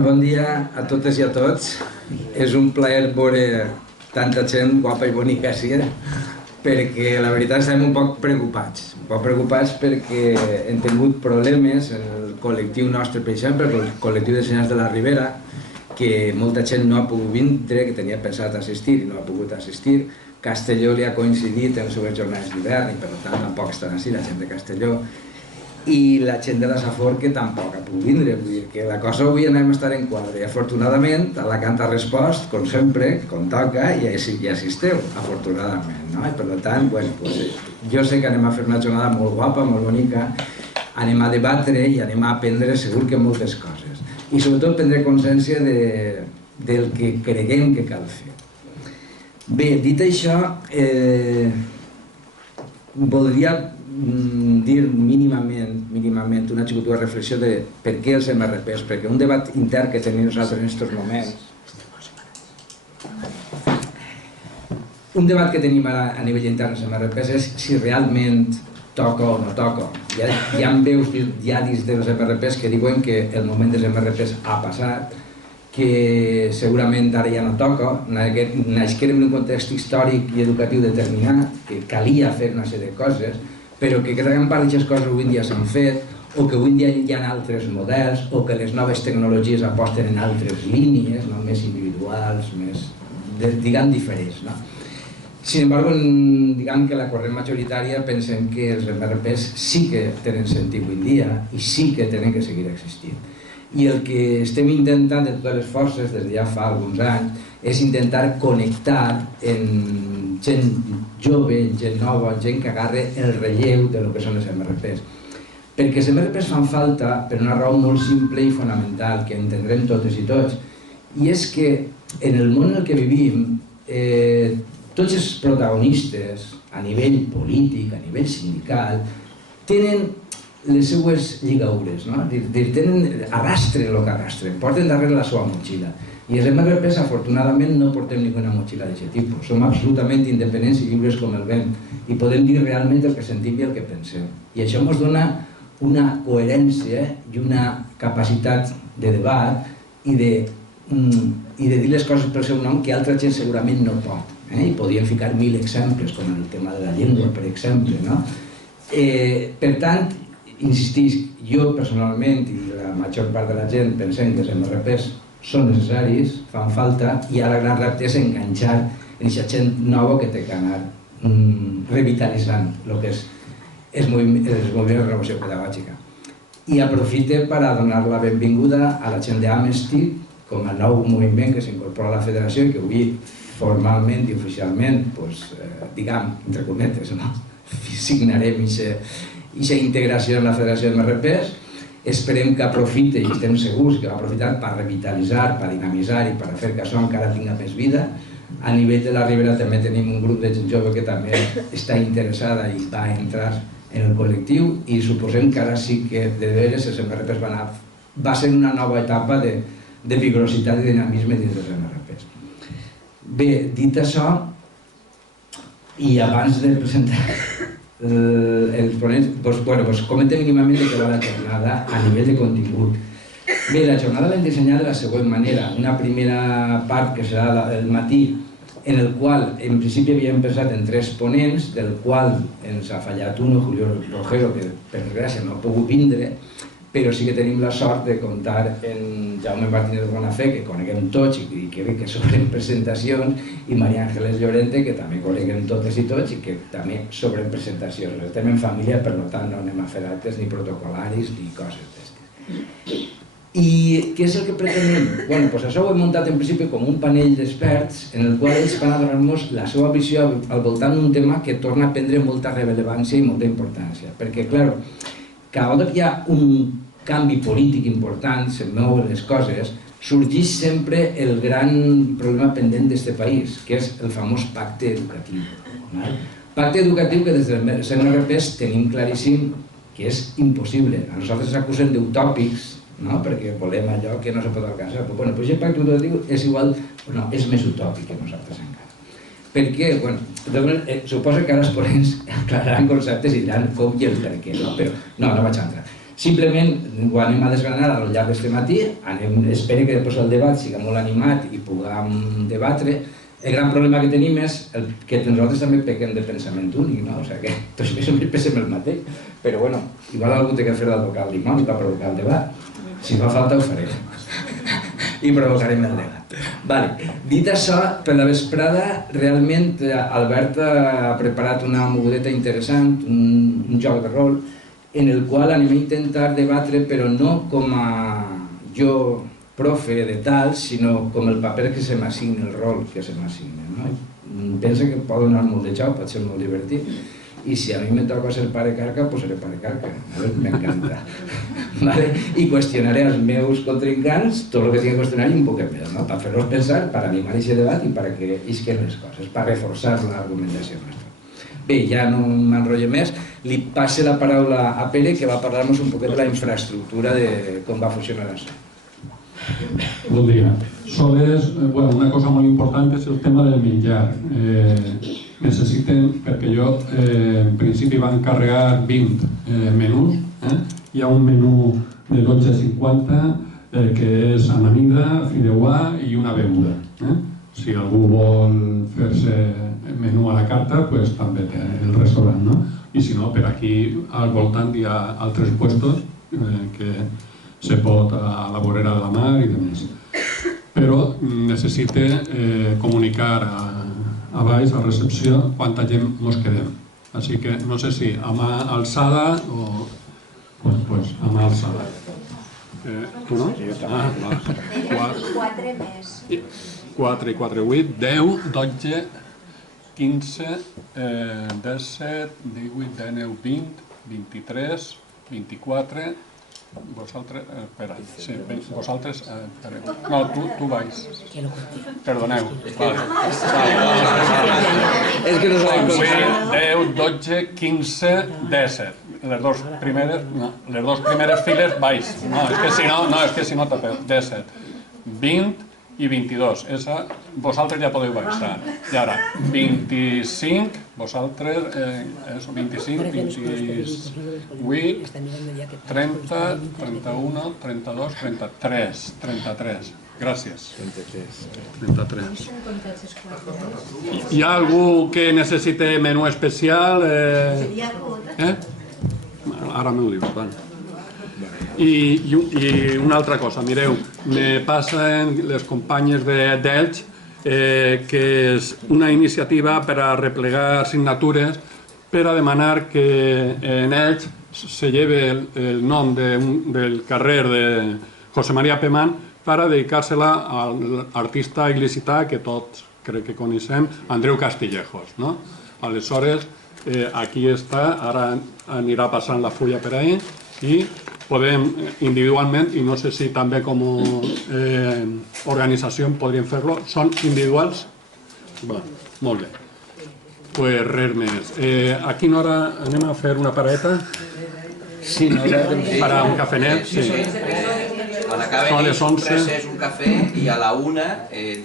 Bon dia a totes i a tots. És un plaer veure tanta gent guapa i bonica així, perquè la veritat estem un poc preocupats. Perquè hem tingut problemes en el col·lectiu nostre, per exemple, el col·lectiu de senyors de la Ribera, que molta gent no ha pogut vindre, que tenia pensat assistir i no ha pogut assistir. Castelló li ha coincidit en les seves jornades d'hivern i per tant tampoc estan així la gent de Castelló. I la gent de la Safor que tampoc ha pogut vindre, vull dir que la cosa avui anem a estar en quadre. I afortunadament Alacant ha respost, com sempre, com toca, i assisteu, afortunadament. I per tant, jo sé que anem a fer una jornada molt guapa, molt bonica, anem a debatre i anem a aprendre segur que moltes coses. I sobretot prendre consciència del que creguem que cal fer. Bé, dit això, voldria dir mínimament una xicotuda reflexió de per què els MRPs, perquè un debat intern que tenim nosaltres en aquests moments, un debat que tenim ara a nivell intern als MRPs és si realment toca o no toca. Hi ha veus ja dins dels MRPs que diuen que el moment dels MRPs ha passat, que segurament ara ja no toca, naixerem en un context històric i educatiu determinat, que calia fer una sèrie de coses, però que gran part d'aquestes coses avui en dia s'han fet, o que avui en dia hi ha altres models, o que les noves tecnologies aposten en altres línies, més individuals, més, diguem, diferents. Sin embargo, diguem que la corrent majoritària pensem que els MRPs sí que tenen sentit avui en dia i sí que tenen que seguir existint. I el que estem intentant de totes les forces des de ja fa alguns anys és intentar connectar en gent jove, en gent nova, en gent que agarre el relleu de lo que són els MRPs. Perquè els MRPs fan falta per una raó molt simple i fonamental que entendrem totes i tots, i és que en el món en el que vivim tots els protagonistes a nivell polític, a nivell sindical, tenen les seues lligaures, arrastren el que arrastren, porten darrere la seva motxilla. I els MRPs, afortunadament, no portem ninguna motxilla d'aquest tipus. Som absolutament independents i lliures com el vent i podem dir realment el que sentim i el que pensem. I això ens dona una coherència i una capacitat de debat i de dir les coses pel seu nom que altra gent segurament no pot. I podríem ficar 1000 exemples, com en el tema de la llengua, per exemple. Per tant, insistisc, jo personalment i la major part de la gent pensem que els MRPs són necessaris, fan falta, i ara el gran repte és enganxar en aquesta gent nova que té que anar revitalitzant el que és els moviments de renovació pedagògica. I aprofite per a donar la benvinguda a la gent d'Amnesty com a nou moviment que s'incorpora a la federació i que avui formalment i oficialment, diguem, entre cometes, signarem aquesta integració en la Federació de MRPs. Esperem que aprofite, i estem segurs que va aprofitar per revitalitzar, per dinamitzar i per fer que això encara tinga més vida. A nivell de la Ribera també tenim un grup de gent jove que també està interessada i va entrar en el col·lectiu i suposem que ara sí que de veres els MRPs va ser una nova etapa de vigorositat i dinamisme dins dels MRPs. Bé, dit això, i abans de presentar els ponents, comentem mínimament de què va la jornada a nivell de contingut. Bé, la jornada l'hem dissenyat de la següent manera. Una primera part que serà el matí, en el qual en principi havíem pensat en 3 ponents, del qual ens ha fallat un, Julio Rogero, que per desgràcia no ha pogut vindre, però sí que tenim la sort de comptar en Jaume Martínez Bonafé, que coneguem tots i que sobren presentacions, i Maria Ángeles Llorente, que també coneguem totes i tots i que també sobren presentacions. Estem en família, per tant no anem a fer actes ni protocolaris ni coses d'aquestes. I què és el que pretenem? Bé, això ho hem muntat en principi com un panell d'experts en el qual ells van a donar-nos la seva visió al voltant d'un tema que torna a prendre molta rellevància i molta importància. Perquè, clar, cada vegada que hi ha un canvi polític important, se mouen les coses, sorgeix sempre el gran problema pendent d'aquest país, que és el famós pacte educatiu. Pacte educatiu que des dels MRPs tenim claríssim que és impossible. A nosaltres ens acusen d'utòpics, perquè volem allò que no se pot alcançar. Però aquest pacte educatiu és igual, no, és més utòpic que nosaltres encara. Per què? Suposo que ara els ponents aclararan conceptes i diran com i el per què, però no vaig entrar. Simplement ho anem a desgranar al llarg d'aquest matí, espero que després el debat sigui molt animat i puguem debatre. El gran problema que tenim és que nosaltres també pequem de pensament únic, o sigui que tots més o menys pensem el mateix, però bueno, igual algú té que fer d'advocat d'imam per provocar el debat. Si fa falta ho faré i provocarem el debat. Dit això, per la vesprada realment Albert ha preparat una mogudeta interessant, un joc de rol en el qual anem a intentar debatre, però no com a jo profe de tal, sinó com el paper que se m'assigna, el rol que se m'assigna. Pensa que pot donar molt de xau, pot ser molt divertit, i si a mi me toca ser pare carca, doncs seré pare carca, m'encanta. I qüestionaré els meus contrincants tot el que tinc que qüestionar i un poc més, per fer-los pensar, per animar aquest debat i perquè isquen les coses, per reforçar l'argumentació nostra. Bé, ja no m'enrotllo més, li passe la paraula a Pere, que va parlar-nos un poquet de la infraestructura de com va funcionar això. Bon dia. Una cosa molt important és el tema del menjar. Necessiten, perquè jo en principi va encarregar 20 menús. Hi ha un menú de 12,50 que és amanida, fideuà i una beguda. Si algú vol fer-se menú a la carta, doncs també té el restaurant. I si no, per aquí al voltant hi ha altres puestos que se pot a la vorera de la mar i demés. Però necessita comunicar a baix, a recepció, quanta gent mos quedem. Així que no sé si a mà alçada o... Doncs a mà alçada. Tu no? Ah, va. 4 més. 4 i 4, 8, 10, 12, 15, 17, 18, 19, 20, 23, 24... Vosaltres, espera, sí, vosaltres, no, tu vais. Perdoneu. És que no sabem com... 10, 12, 15, 17. Les dos primeres files vais. No, és que si no t'ha fet. 17, 20 i 22. Vosaltres ja podeu baixar. I ara, 25, vosaltres, 25, 28, 30, 31, 32, 33. 33. Gràcies. 33. Hi ha algú que necessite menú especial? Ara m'ho dius, va. I una altra cosa, mireu, me passen les companyes d'Elx que és una iniciativa per a replegar signatures per a demanar que en Elx se lleve el nom del carrer de José María Pemán per a dedicar-se-la a l'artista il·licità que tots crec que coneixem, Andreu Castillejos. Aleshores, aquí està, ara anirà passant la fulla per ahí i podem individualment, i no sé si també com a organització podríem fer-lo, són individuals? Molt bé. Doncs res més. A quina hora anem a fer una paradeta? Sí, no, per a un cafenet? Sí. Quan acaben recés un cafè i a la 1 el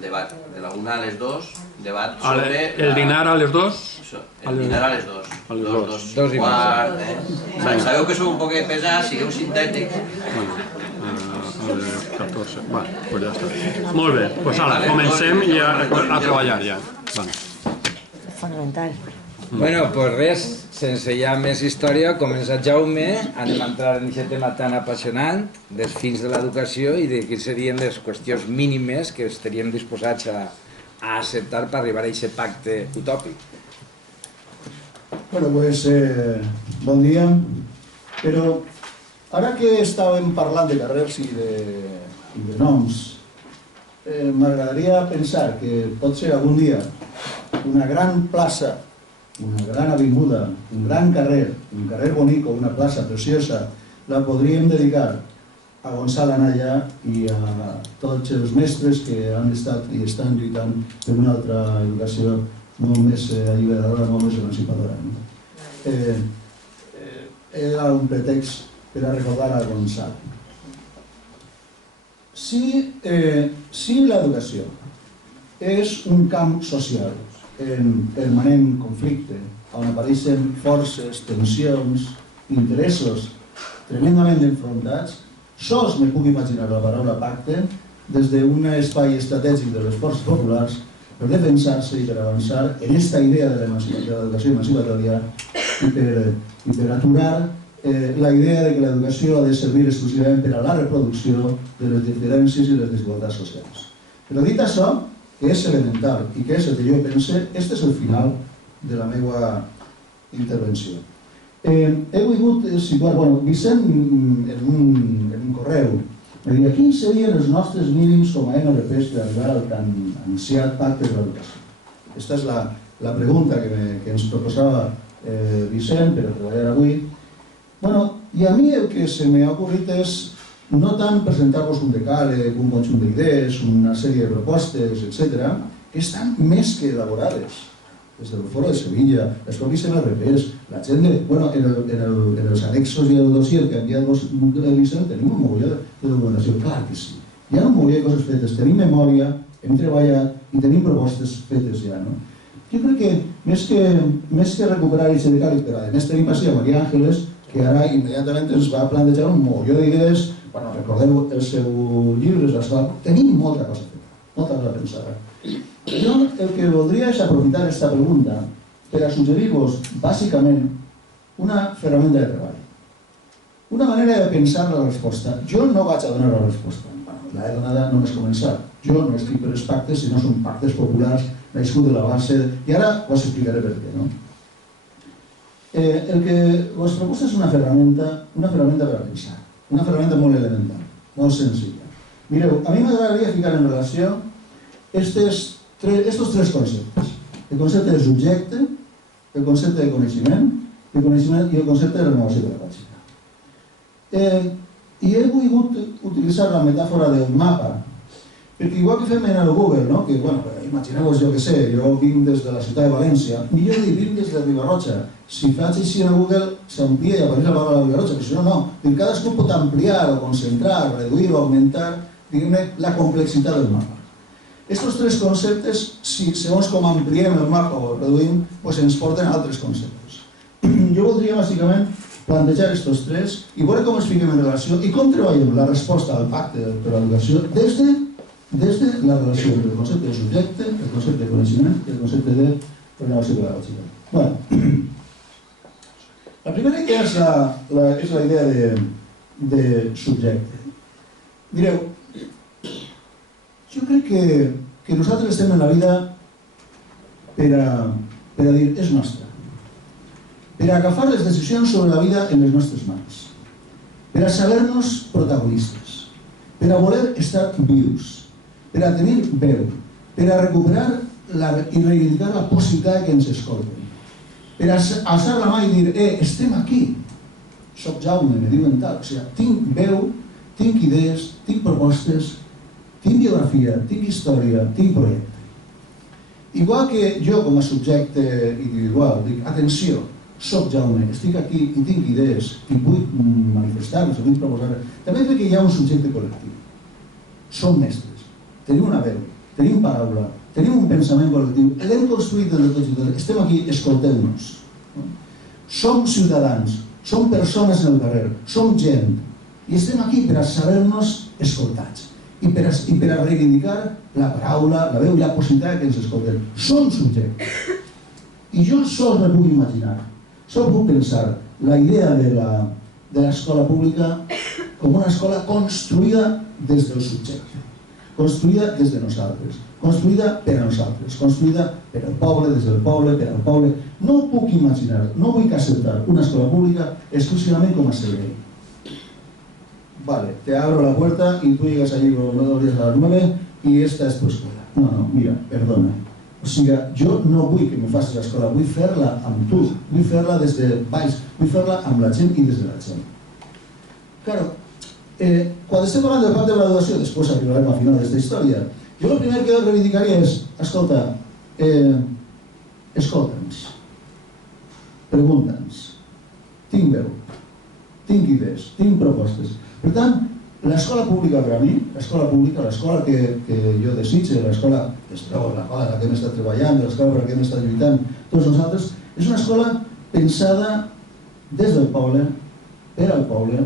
debat. De la 1 a les 2, debat sobre... El dinar a les 2? El dinar a les 2. 2 i quart. Sabeu que sou un poc pesats, sigueu sintètics. A les 14. Doncs ja està. Molt bé, doncs ara, comencem a treballar ja. Fonamental. Bueno, doncs res, sense ja més història, comença Jaume, anem a entrar en aquest tema tan apassionant dels fins de l'educació i de quines serien les qüestions mínimes que estaríem disposats a acceptar per arribar a aquest pacte utòpic. Bueno, pues bon dia, però ara que estàvem parlant de carrers i de noms, m'agradaria pensar que pot ser algun dia una gran plaça, una gran avinguda, un gran carrer, un carrer bonic o una plaça preciosa, la podríem dedicar a Gonçal Anaya i a tots els mestres que han estat i estan lluitant per una altra educació molt més alliberadora, molt més emancipadora. Era un pretext per a recordar a Gonçal. Si l'educació és un camp social en permanent conflicte, on apareixen forces, tensions, interessos tremendament enfrontats, sols me puc imaginar la paraula pacte des d'un espai estratègic de les forces populars per defensar-se i per avançar en aquesta idea de l'educació emancipatòria i per aturar la idea de que l'educació ha de servir exclusivament per a la reproducció de les diferències i les desigualtats socials. Però dit això, que és elemental i que és el que jo pense, aquest és el final de la meva intervenció. He volgut situar, Vicent en un correu me deia quins serien els nostres mínims com a MRPs per arribar al tan ansiat pacte de l'educació. Aquesta és la pregunta que ens proposava Vicent per a treballar avui. I a mi el que se m'ha ocorrit és no tant presentar-vos un decàleg, un conjunt d'idees, una sèrie de propostes, etc., que estan més que elaborades. Des del Foro de Sevilla, les propis MRPs, la gent en els annexos i el dossier que ha enviat Vicent tenim un mogolló de documentació, clar que sí. Hi ha un mogolló de coses fetes, tenim memòria, hem treballat i tenim propostes fetes ja. Jo crec que més que recuperar aquest decàleg, però a més tenim així a Maria Ángeles, que ara immediatament ens va plantejar un mogolló d'idees, recordeu el seu llibre, tenim molta cosa feta, molta cosa pensada. Jo el que voldria és aprofitar aquesta pregunta per a suggerir-vos, bàsicament, una ferramenta de treball. Una manera de pensar la resposta. Jo no vaig a donar la resposta. La he donada només començar. Jo no estic per els pactes, sinó són pactes populars, nascut de la base, i ara us explicaré per què. El que us proposo és una ferramenta per a pensar. Una ferramenta molt elemental, molt senzilla. Mireu, a mi m'agradaria ficar en relació estos tres conceptes. El concepte de subjecte, el concepte de coneixement i el concepte de renovació pedagògica. I he volgut utilitzar la metàfora del mapa, perquè igual que fem en el Google, que imagineu-vos, jo què sé, jo vinc des de la ciutat de València, millor dir, vinc des de Ribarroja. Si faig així en el Google, s'amplia i apareix la paraula Ribarroja, però si no, no. Cadascú pot ampliar o concentrar, reduir o augmentar, diguem-ne, la complexitat del mapa. Estos tres conceptes, si segons com ampliem el mapa o el reduïm, ens porten a altres conceptes. Jo voldria, bàsicament, plantejar estos tres i veure com els fiquem en relació i com treballem la resposta al pacte per l'educació des de la relació entre el concepte de subjecte, el concepte de coneixement i el concepte de renovació pedagògica. La primera idea és la idea de subjecte. Direu, jo crec que nosaltres estem en la vida per a dir és nostra, per a agafar les decisions sobre la vida en les nostres mans, per a saber-nos protagonistes, per a voler estar vius, per a tenir veu, per a recuperar i reivindicar la possibilitat que ens escolten, per a alçar la mà i dir, estem aquí, soc Jaume, me diuen tal, o sigui, tinc veu, tinc idees, tinc propostes, tinc biografia, tinc història, tinc projecte. Igual que jo com a subjecte individual dic, atenció, soc Jaume, estic aquí i tinc idees i vull manifestar-les, vull proposar-les. També crec que hi ha un subjecte col·lectiu. Som mestres, tenim una veu, tenim paraula, tenim un pensament col·lectiu, l'hem construït de tots i totes, estem aquí, escolteu-nos. Som ciutadans, som persones en el carrer, som gent, i estem aquí per a saber-nos escoltats i per a reivindicar la paraula, la veu i la possibilitat que ens escolten. Som subjectes. I jo sols me puc imaginar, sols puc pensar la idea de l'escola pública com una escola construïda des del subjecte, construïda des de nosaltres, construïda per a nosaltres, construïda per al poble, des del poble, per al poble. No puc imaginar, no vull acceptar una escola pública exclusivament com a servei. Vale, te abro la puerta y tú llegas allí los días a las 9 y esta es tu escuela. No, mira, perdona. O sigui, jo no vull que me facis l'escola, vull fer-la amb tu, vull fer-la des de baix, vull fer-la amb la gent i des de la gent. Claro, quan estem parlant del pacte de l'educació, després arribarem al final d'aquesta història, jo el primer que reivindicaria és, escolta, escolta'ns, pregunta'ns, tinc veu, tinc idees, tinc propostes. Per tant, l'escola pública per a mi, l'escola pública, l'escola que jo desitge, l'escola que es troba, l'escola en la que hem estat treballant, l'escola per la que hem estat lluitant, tots nosaltres, és una escola pensada des del poble, per al poble,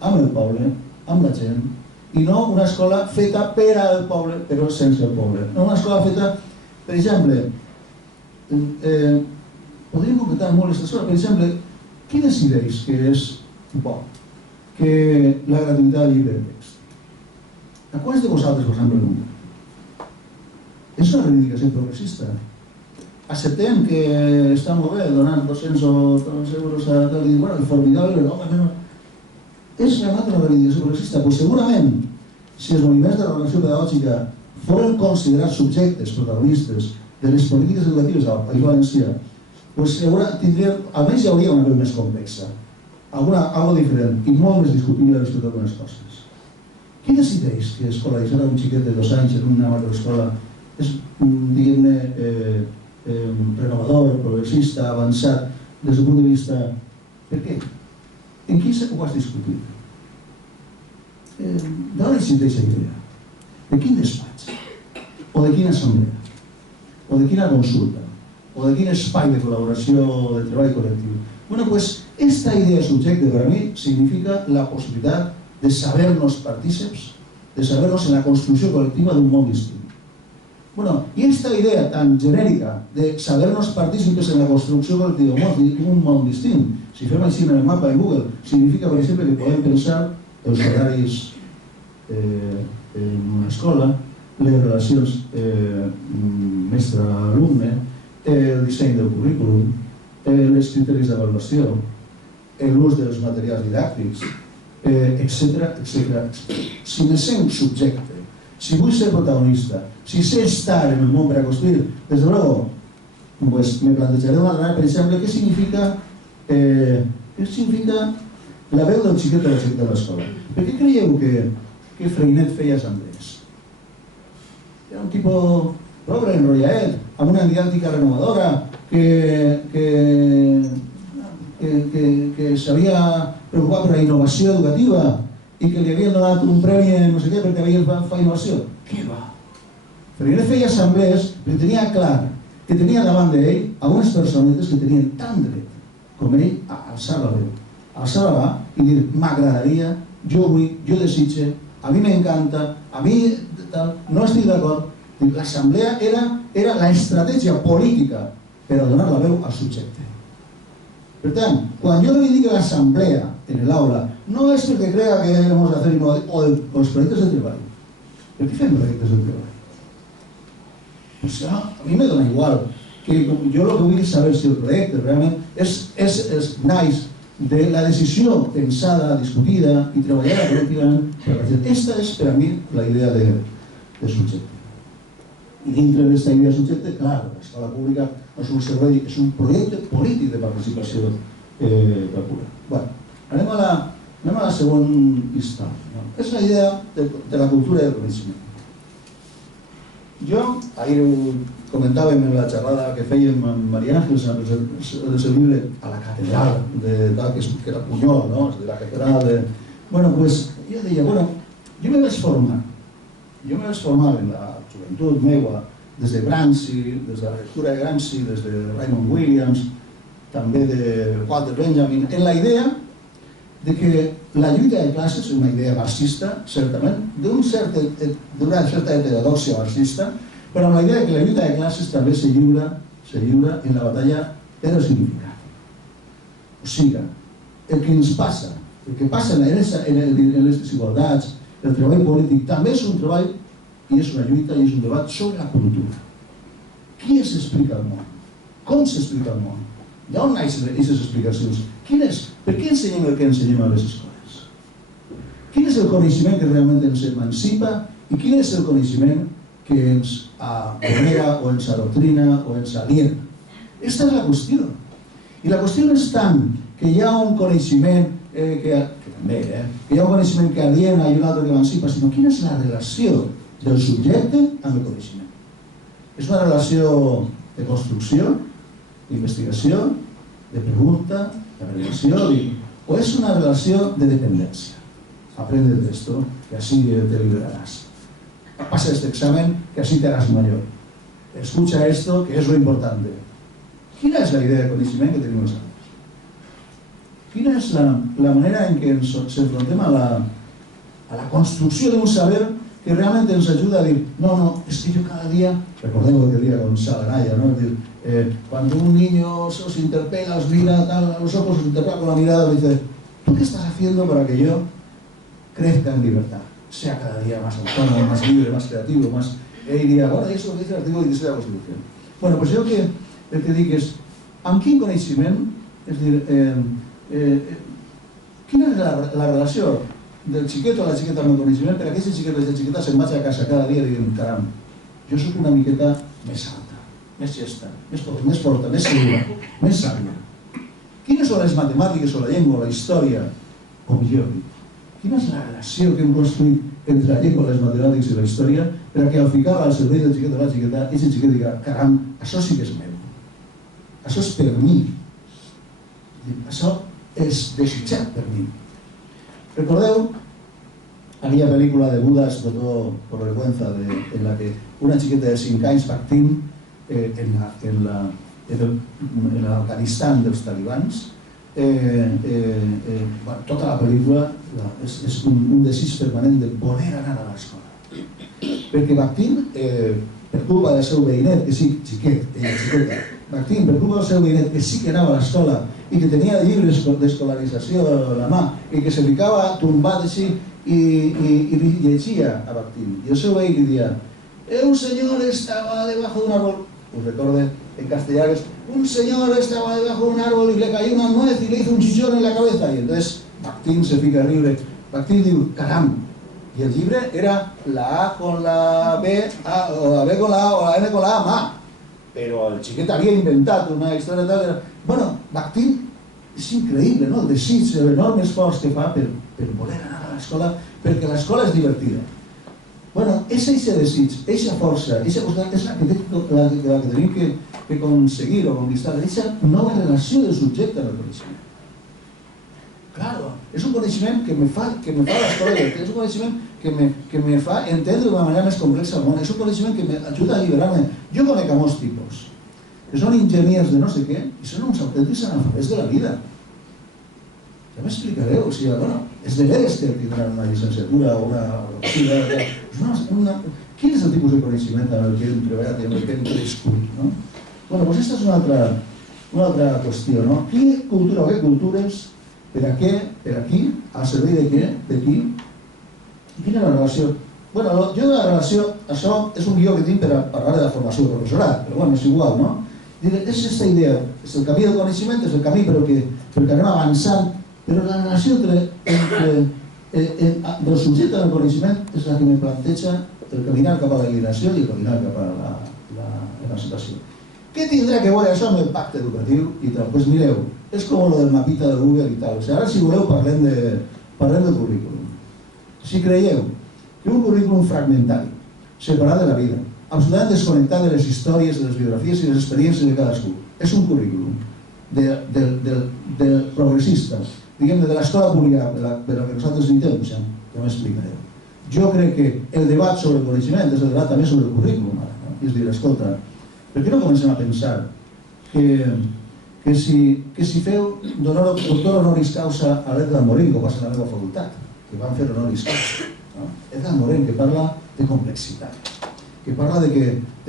amb la gent, i no una escola feta per al poble, però sense el poble. No una escola feta, per exemple, podríem comentar molt aquesta escola, per exemple, qui decideix que és bo, que la gratuïtat del llibre de text? A quants de vosaltres vos han preguntat? És una reivindicació progressista. Acceptem que està molt bé donant 200 o 300 euros a tal i bueno, formidable, no? És realment una reivindicació progressista. Pues segurament, si els moviments de la relació pedagògica foren considerats subjectes, protagonistes de les polítiques educatives al País Valencià, pues tindríem, almenys hi hauria una veu més complexa, algo diferent i molt més discutible respecte a algunes coses. Qui decideix que escolaritzar un xiquet de 2 anys en una macroescola és, diguem-ne, renovador, progressista, avançat, des del punt de vista... Per què? En qui ho has discutit? D'on existeix la idea? De quin despatx? O de quina assemblea? O de quina consulta? O de quin espai de col·laboració de treball col·lectiu? Bueno, pues, esta idea subjecte per a mi significa la possibilitat de saber-nos partíceps, de saber-nos en la construcció col·lectiva d'un món distint. Bueno, i esta idea tan genèrica de saber-nos partícipes en la construcció col·lectiva d'un món distint, si fem així en el mapa de Google, significa, per exemple, que podem pensar els horaris en una escola, les relacions mestre-alumne, el disseny del currículum, els criteris d'avaluació, l'ús dels materials didàctics, etc. Si me sent subjecte, si vull ser protagonista, si sé estar en el món per a construir, des de luego, pues me plantejaré una manera, per exemple, què significa la veu del xiquet de la xiqueta de l'escola. Per què creieu que Freinet feia assemblees? Era un tipus progre, enrotlladet, amb una didàctica renovadora, que s'havia preocupat per la innovació educativa i que li havien donat un premi no sé què perquè havia fet innovació. Què va? Freinet feia assemblees perquè tenia clar que tenia davant d'ell algunes personetes que tenien tan dret com ell a alçar la veu, a alçar la mà i dir m'agradaria, jo vull, jo desitge, a mi m'encanta, a mi no estic d'acord. L'assemblea era l'estratègia política per a donar la veu al subjecte. Per tant, quan jo reivindico l'assemblea en l'aula, no és perquè crea que hem de fer o els projectes de treball. Per què fem projectes de treball? Pues a mi me dona igual. Jo el que vull és saber si el projecte realment naix de la decisió pensada, discutida i treballada col·lectivament per la gent. Aquesta és per a mi la idea de subjecte. I dintre d'aquesta idea de subjecte, clar, l'escola pública no és un servei, és un projecte polític de participació popular. Bé, anem a la segona història. És la idea de la cultura del coneixement. Jo, ahir ho comentàvem en la xerrada que fèiem amb Maria Àngels del seu llibre a la catedral, que era Punyol, de la catedral de... Bueno, doncs jo deia, jo me vaig formar en la joventut meua des de Gramsci, des de la lectura de Gramsci, des de Raymond Williams, també de Walter Benjamin, en la idea de que la lluita de classes és una idea marxista, certament, d'una certa heterodòxia marxista, però amb la idea que la lluita de classes també se lliura en la batalla per el significat. O sigui, el que ens passa, el que passa en les desigualtats, el treball polític, també és un treball i és una lluita i és un debat sobre la cultura. Qui s'explica al món? Com s'explica al món? D'on naixen aquestes explicacions? Per què ensenyem el que ensenyem a les escoles? Quin és el coneixement que realment ens emancipa i quin és el coneixement que ens abonega o ens adoctrina o ens aliena? Aquesta és la qüestió. I la qüestió no és tant que hi ha un coneixement que hi ha un coneixement que aliena i un altre que emancipa, sinó quina és la relació del subjecte amb el coneixement. És una relació de construcció, d'investigació, de pregunta, de revelació, o és una relació de dependència. aprende de esto, que así te liberarás. Pasa este examen, que así te harás mayor. Escucha esto, que es lo importante. Quina és la idea de coneixement que tenim els altres? Quina és la manera en què ens enfrontem a la construcció d'un saber que realment ens ajuda a dir no, es que yo cada día, recordemos lo que diría Gonzalo Anaya, ¿no? Es decir, cuando un niño os interpela, os mira a los ojos, os interpela con la mirada, dice, ¿tú qué estás haciendo para que yo crezca en libertad? Sea cada día más autónomo, más libre, más creativo, más... diria, bueno, això ho dice l'article 16 de la Constitució. Bueno, doncs jo el que dic és, amb quin coneixement, és a dir, quina és la relació del xiquet o la xiqueta amb el coneixement per a que aquest xiquet o aquesta xiqueta se'n vagi a casa cada dia i diguin, caram, jo soc una miqueta més alta, més llesta, més forta, més segura, més sàvia. Quines són les matemàtiques o la llengua o la història, o millor dit, quina és la relació que hem construït entre la llengua, les matemàtiques i la història per a que al ficar al servei del xiquet o la xiqueta, aquest xiquet diga, caram, això sí que és meu, això és per mi, això és desitjat per mi. Recordeu aquella pel·lícula de Budas Votó por vergüenza en la que una xiqueta de 5 anys, Bakhtin, en l'Afganistan dels talibans, tota la pel·lícula és un desig permanent de voler anar a l'escola. Perquè Bakhtin, per culpa del seu veïnet, que sí, xiquet, ella xiqueta, Bakhtin, per culpa del seu veïnet, que sí que anava a l'escola i que tenia llibres d'escolarització a la mà i que se ficava tombat així i llegia a Bakhtin. I el seu veí li dia, un senyor estava debajo d'un árbol, us recorde en castellano, un señor estaba debajo de un árbol y le cayó una nuez y le hizo un chichón en la cabeza. Y entonces Bakhtin se fica a riure. Bakhtin diu, caram, i el llibre era la A con la B, o la B con la A o la N con la A, mà. Però el xiquet havia inventat una història tal. Bueno, Bakhtin és increïble, no? El desig, l'enorme esforç que fa per voler anar a l'escola, perquè l'escola és divertida. Bueno, és aquest desig, aquesta força, és la que tenim que aconseguir o conquistar, aquesta nova relació del subjecte amb el coneixement. Claro, és un coneixement que me fa l'escola divertida, és un coneixement que me fa entendre d'una manera més complexa el món, és un coneixement que m'ajuda a alliberar-me. Jo conec a molts tipus que són enginyers de no sé què i són uns autèntics analfabets de la vida. Ja m'explicareu, o sigui, bueno, és de veres que tindran una llicenciatura o una... Quin és el tipus de coneixement amb el que hem treballat i amb el que hem crescut, no? Bueno, doncs aquesta és una altra qüestió, no? Quina cultura o què cultures, per a què, per a qui, al servei de què, de qui? Quina és la relació? Bueno, jo de la relació, això és un guió que tinc per a parlar de la formació del professorat, però bueno, és igual, no? És aquesta idea, és el camí del coneixement, és el camí perquè anem avançant, però la relació del subjecte del coneixement és la que me planteja el caminar cap a l'eliminació i el caminar cap a l'emancipació. Què tindrà que veure això amb el pacte educatiu i tal? Doncs mireu, és com lo del mapita de Google i tal. Ara, si voleu, parlem del currículum. Si creieu que un currículum fragmentari, separat de la vida, absolutament desconnectat de les històries, de les biografies i les experiències de cadascú, és un currículum del progressista, diguem-ne, de l'escola pública de la que nosaltres necessitem, ja m'explicareu. Jo crec que el debat sobre el coneixement és el debat també sobre el currículum. És a dir, escolta, per què no comencem a pensar que si feu doctor honoris causa a l'Edgar Morin, com passa a la meva facultat, que van fer honoris causa, Edgar Morin, que parla de complexitat, que parla de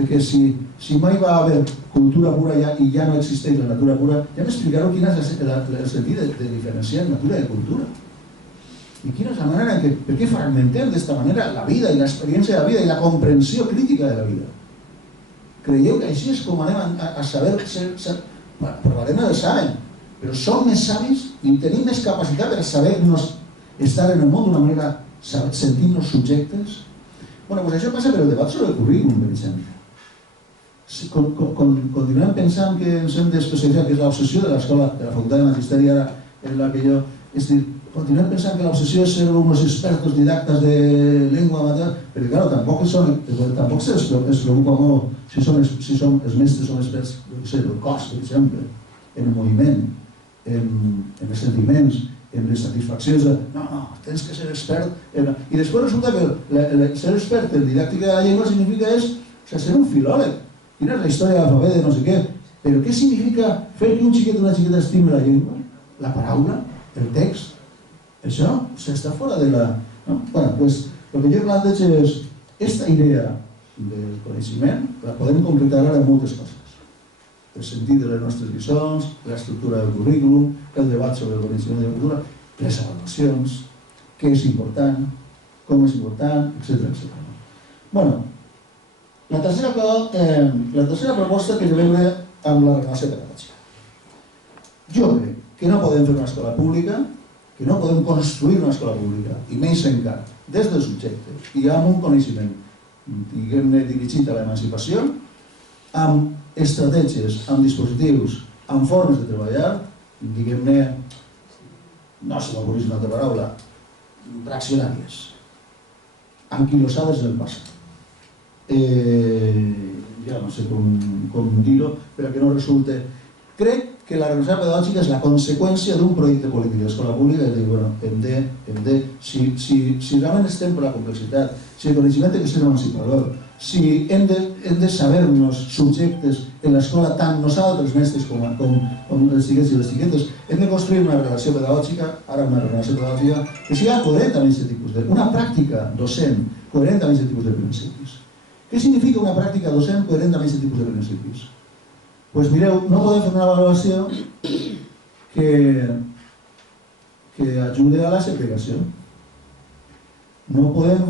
que si mai va haver cultura pura i ja no existeix la natura pura, ja m'explicareu quin és el sentit de diferenciar natura i cultura. I quina és la manera en què, per què fragmentem d'esta manera la vida i l'experiència de la vida i la comprensió crítica de la vida. Creieu que així és com anem a saber, provarem el saben, però som més savis i tenim més capacitat per saber-nos estar en el món d'una manera, sentir-nos subjectes? Bueno, doncs això passa per el debat sobre el currículum, per exemple. Continuem pensant que ens hem d'especialitzar, que és l'obsessió de l'escola, de la facultat de magisteri ara, en la que jo... És dir, continuem pensant que l'obsessió és ser uns expertos didactes de llengua materna, perquè, clar, tampoc se'ls preocupa molt si els mestres són experts, no sé, del cos, per exemple, en el moviment, en els sentiments, en les satisfaccions de no, tens que ser expert. I després resulta que ser expert en didàctica de la llengua significa ser un filòleg. Quina és la història de l'alfabet de no sé què. Però què significa fer que un xiquet o una xiqueta estimi la llengua? La paraula? El text? Això s'està fora de la... Bueno, doncs el que jo plantejo és aquesta idea del coneixement la podem completar ara en moltes coses. El sentit de les nostres lliçons, l'estructura del currículum, el debat sobre el coneixement de la cultura, les avaluacions, què és important, com és important, etc. Bueno, la tercera proposta té a veure amb la reclamació pedagògica. Jo crec que no podem fer una escola pública, que no podem construir una escola pública, i menys encara, des del subjecte, i amb un coneixement, diguem-ne, dirigit a l'emancipació, amb estratègies, amb dispositius, amb formes de treballar, diguem-ne, no se m'ocorreix una altra paraula, reaccionàries, anquilosades en el passat. Ja no sé com dir-ho, però que no resulte... Crec que la responsabilitat pedagògica és la conseqüència d'un projecte polític d'escola pública i dir, si realment estem per la complexitat, si el coneixement ha de ser emancipador, si hem de saber-nos subjectes en l'escola, tant nosaltres, mestres, com els xiquets i les xiquetes, hem de construir una relació pedagògica, ara una relació pedagògica, que sigui coherent amb aquest tipus de... una pràctica docent coherent amb aquest tipus de principis. Què significa una pràctica docent coherent amb aquest tipus de principis? Doncs mireu, no podem fer una avaluació que ajudi a la segregació. No podem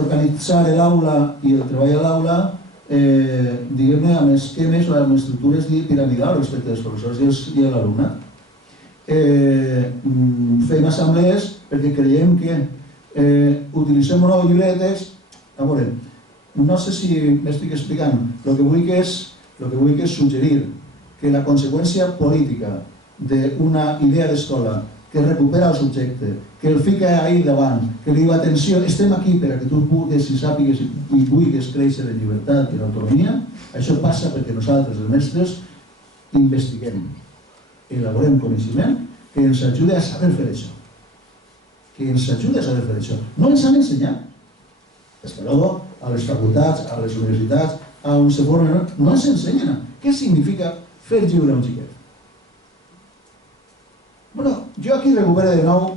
organitzar l'aula i el treball a l'aula, diguem-ne, amb esquemes o amb estructures piramidals respecte als professors i a l'alumnat. Fem assemblees perquè creiem que utilitzem un nou llibre de text. A veure, no sé si m'estic explicant. El que vull és suggerir que la conseqüència política d'una idea d'escola que recupera el subjecte, que el fica ahí davant, que li diu atenció, estem aquí per a que tu pugues i sàpigues i vulguis créixer en llibertat i en autonomia, això passa perquè nosaltres, els mestres, investiguem, elaborem coneixement que ens ajuda a saber fer això. Que ens ajuda a saber fer això. No ens han ensenyat. Des de luego, a les facultats, a les universitats, a on se formen, no ens ensenyen què significa fer lliure a un xiquet. Bueno, jo aquí recupero de nou,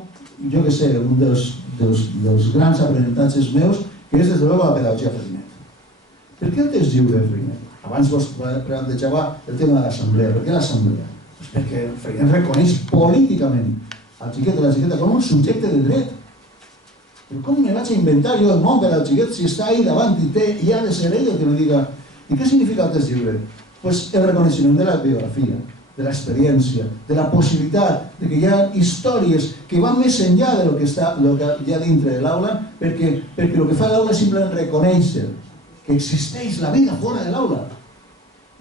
jo que sé, un dels grans aprenentatges meus, que és des de luego la pedagogia Freinet. Per què el tens lliure, Freinet? Abans vos plantejava el tema de l'assemblea. Per què l'assemblea? Pues perquè Freinet reconeix políticament al xiquet o la xiqueta com un subjecte de dret. Però com me vaig a inventar jo el món per al xiquet si està ahí davant i ha de ser ell el que me diga? I què significa el test lliure? Pues el reconeixement de la biografia, de l'experiència, de la possibilitat de que hi ha històries que van més enllà del que hi ha dintre de l'aula, perquè el que fa l'aula és simplement reconèixer que existeix la vida fora de l'aula.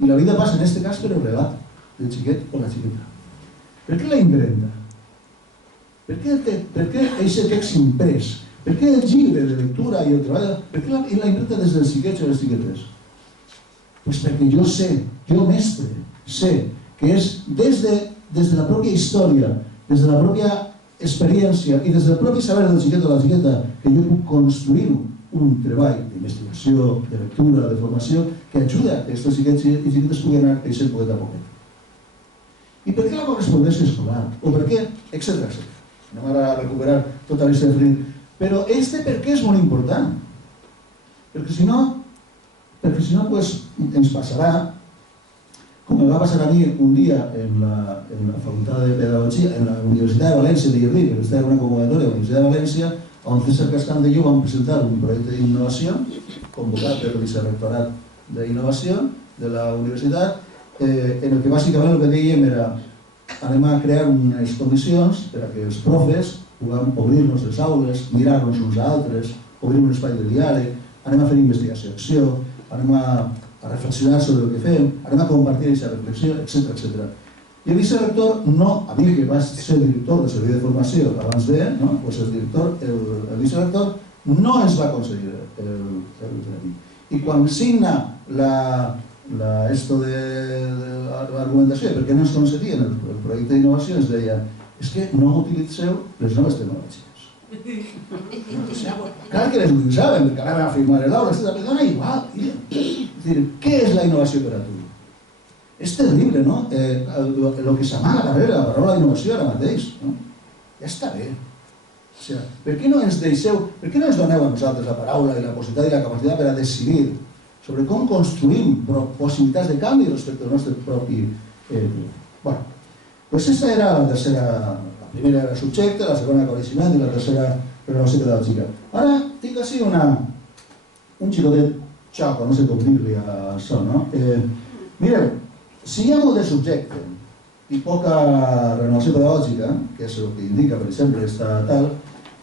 I la vida passa, en aquest cas, per el relat del xiquet o la xiqueta. Per què la impremta? Per què aquest text imprès? Per què el llibre de lectura i el treball? Per què la impremta des dels xiquets o les xiquetes? Doncs perquè jo sé, jo mestre, sé que és des de la pròpia història, des de la pròpia experiència i des del propi saber del xiquet o la xiqueta que jo puc construir un treball d'investigació, de lectura, de formació, que ajuda a que aquests xiquets i xiquetes puguin anar creixent poquet a poquet. I per què la correspondència escolar? O per què? Etcètera. Anem ara a recuperar tota la llista de Freinet. Però per què és molt important? Perquè si no, ens passarà, com me va passar a mi un dia en la Facultat de Pedagogia, en la Universitat de València de Llerdí, perquè estava en una convocatòria de la Universitat de València, on César Cascandelló van presentar un projecte d'innovació, convocat per el Vicerrectorat d'Innovació de la Universitat, en el que bàsicament el que dèiem era anem a crear unes condicions per a que els profes puguem obrir-nos les aules, mirar-nos uns a altres, obrir un espai de diàleg, anem a fer investigació-acció, anem a reflexionar sobre el que fem, anem a compartir aquesta reflexió, etc. I el vicerector, no, a mi que va ser director de servei de formació abans de, doncs el vicerector no ens va concedir el premi. I quan signa esto de l'argumentació, perquè no ens concedien el projecte d'innovació, ens deia és que no utilitzeu les noves tecnologies. Clar que les utilitzaven, perquè ara va firmar l'obra, però dona igual. És dir, què és la innovació per a tu? És terrible, no? El que s'amaga darrere la paraula innovació ara mateix, no? Ja està bé. Per què no ens deixeu, per què no ens doneu a nosaltres la paraula i la possibilitat i la capacitat per a decidir sobre com construïm possibilitats de canvi respecte al nostre propi... Bueno, doncs aquesta era la tercera, la primera era subjecte, la segona coneixement i la tercera renovació pedagògica. Ara tinc així un xicotet xoco, no sé com dir-li a això, no? Mireu, si hi ha molt de subjecte i poca renovació pedagògica, que és el que indica, per exemple, esta tal,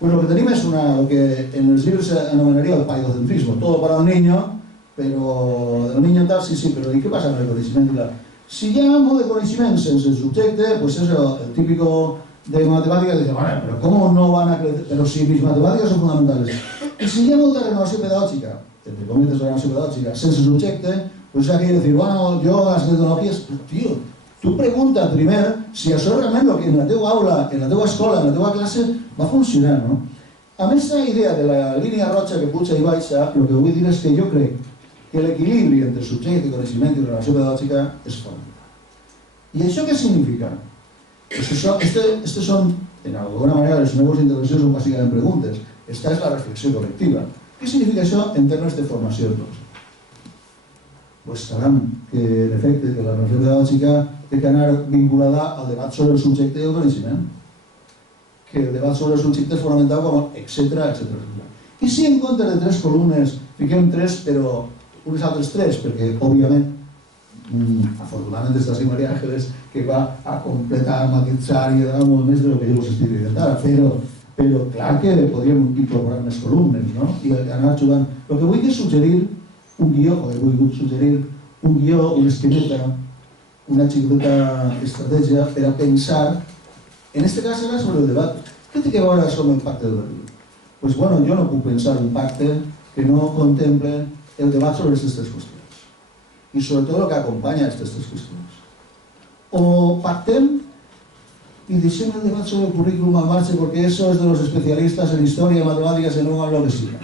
pues lo que tenim és el que en els llibres s'anomenaria el paidocentrismo, todo para el niño, però el niño tal, sí, però ¿y qué pasa con el coneixement? Si hi ha molt de coneixement sense el subjecte, pues és el típico de matemáticas, dice, bueno, pero ¿cómo no van a crecer? Pero si mis matemáticas son fundamentales. Y si hi ha molta renovació pedagògica, entre cometes renovació pedagògica, sense subjecte, pues és aquell de dir, bueno, jo les metodologies, tio, tu pregunta primer si això realment el que en la teva aula, en la teva escola, en la teva classe va funcionar, no? Amb aquesta idea de la línia roja que puja i baixa, el que vull dir és que jo crec que l'equilibri entre subjecte, coneixement i relació pedagògica és fonamental. I això què significa? Pues això, estes són, en alguna manera, les meves intervencions són bàsicament preguntes. Esta és la reflexió col·lectiva. Què significa això en termes de formació de tots? Pues sabem que, en efecte, que la relació pedagògica té que anar vinculada al debat sobre el subjecte i el coneixement. Que el debat sobre el subjecte és fonamental com etcètera, etcètera. I si en comptes de 3 columnes fiquem 3, però unes altres 3, perquè, òbviament, afortunadament està així María Ángeles, que va a completar, a matitzar i a donar molt més de lo que jo us estic dient ara, però clar que podríem incorporar més columnes, no? I anar jugant. El que vull és suggerir un guió, o he volgut suggerir un guió, una esquemeta, una xicoteta estratègia per a pensar, en este cas era sobre el debat. Què té que veure sobre el pacte educatiu? Doncs bueno, jo no puc pensar un pacte que no contemple el debat sobre aquestes 3 qüestions. I sobretot el que acompanya aquestes 3 qüestions. O pactem y deixem el debat sobre el currículum al marge porque eso es de los especialistas en historia, en matemáticas, en lo que sea.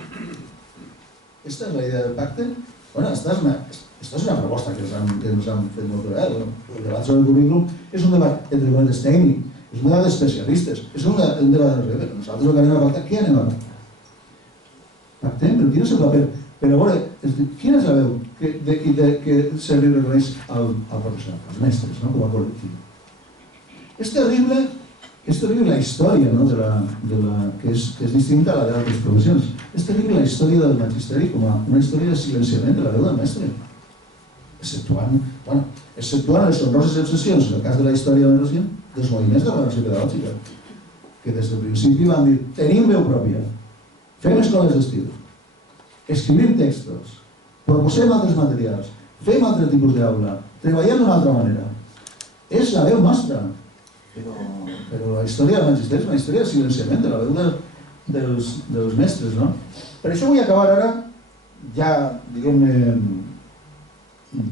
¿Esta es la idea del pacte? Bueno, esta es una proposta que nos han fet molt bé. El debat sobre el currículum és un debat entre cometes tècnic, és un debat d'especialistes, és un debat de nosaltres el que anem a pactar, què anem a pactar? Pactem, però quin és el paper? Però a veure, quina és la veu que se li reconeix al professorat, als mestres, com a col·lectiu? És terrible la història, que és distinta a la d'altres professions. És terrible la història del magisteri com a una història de silenciament de la veu del mestre. Exceptuant les honroses excepcions, en el cas de la història dels moviments de renovació pedagògica, que des del principi van dir, tenim veu pròpia, fem escoles d'estil, escrivim textos, proposem altres materials, fem altre tipus d'aula, treballem d'una altra manera. És la veu nostra, però la història del magisteri és una història de silenciament de la veu dels mestres, no? Per això vull acabar ara, ja, diguem-ne,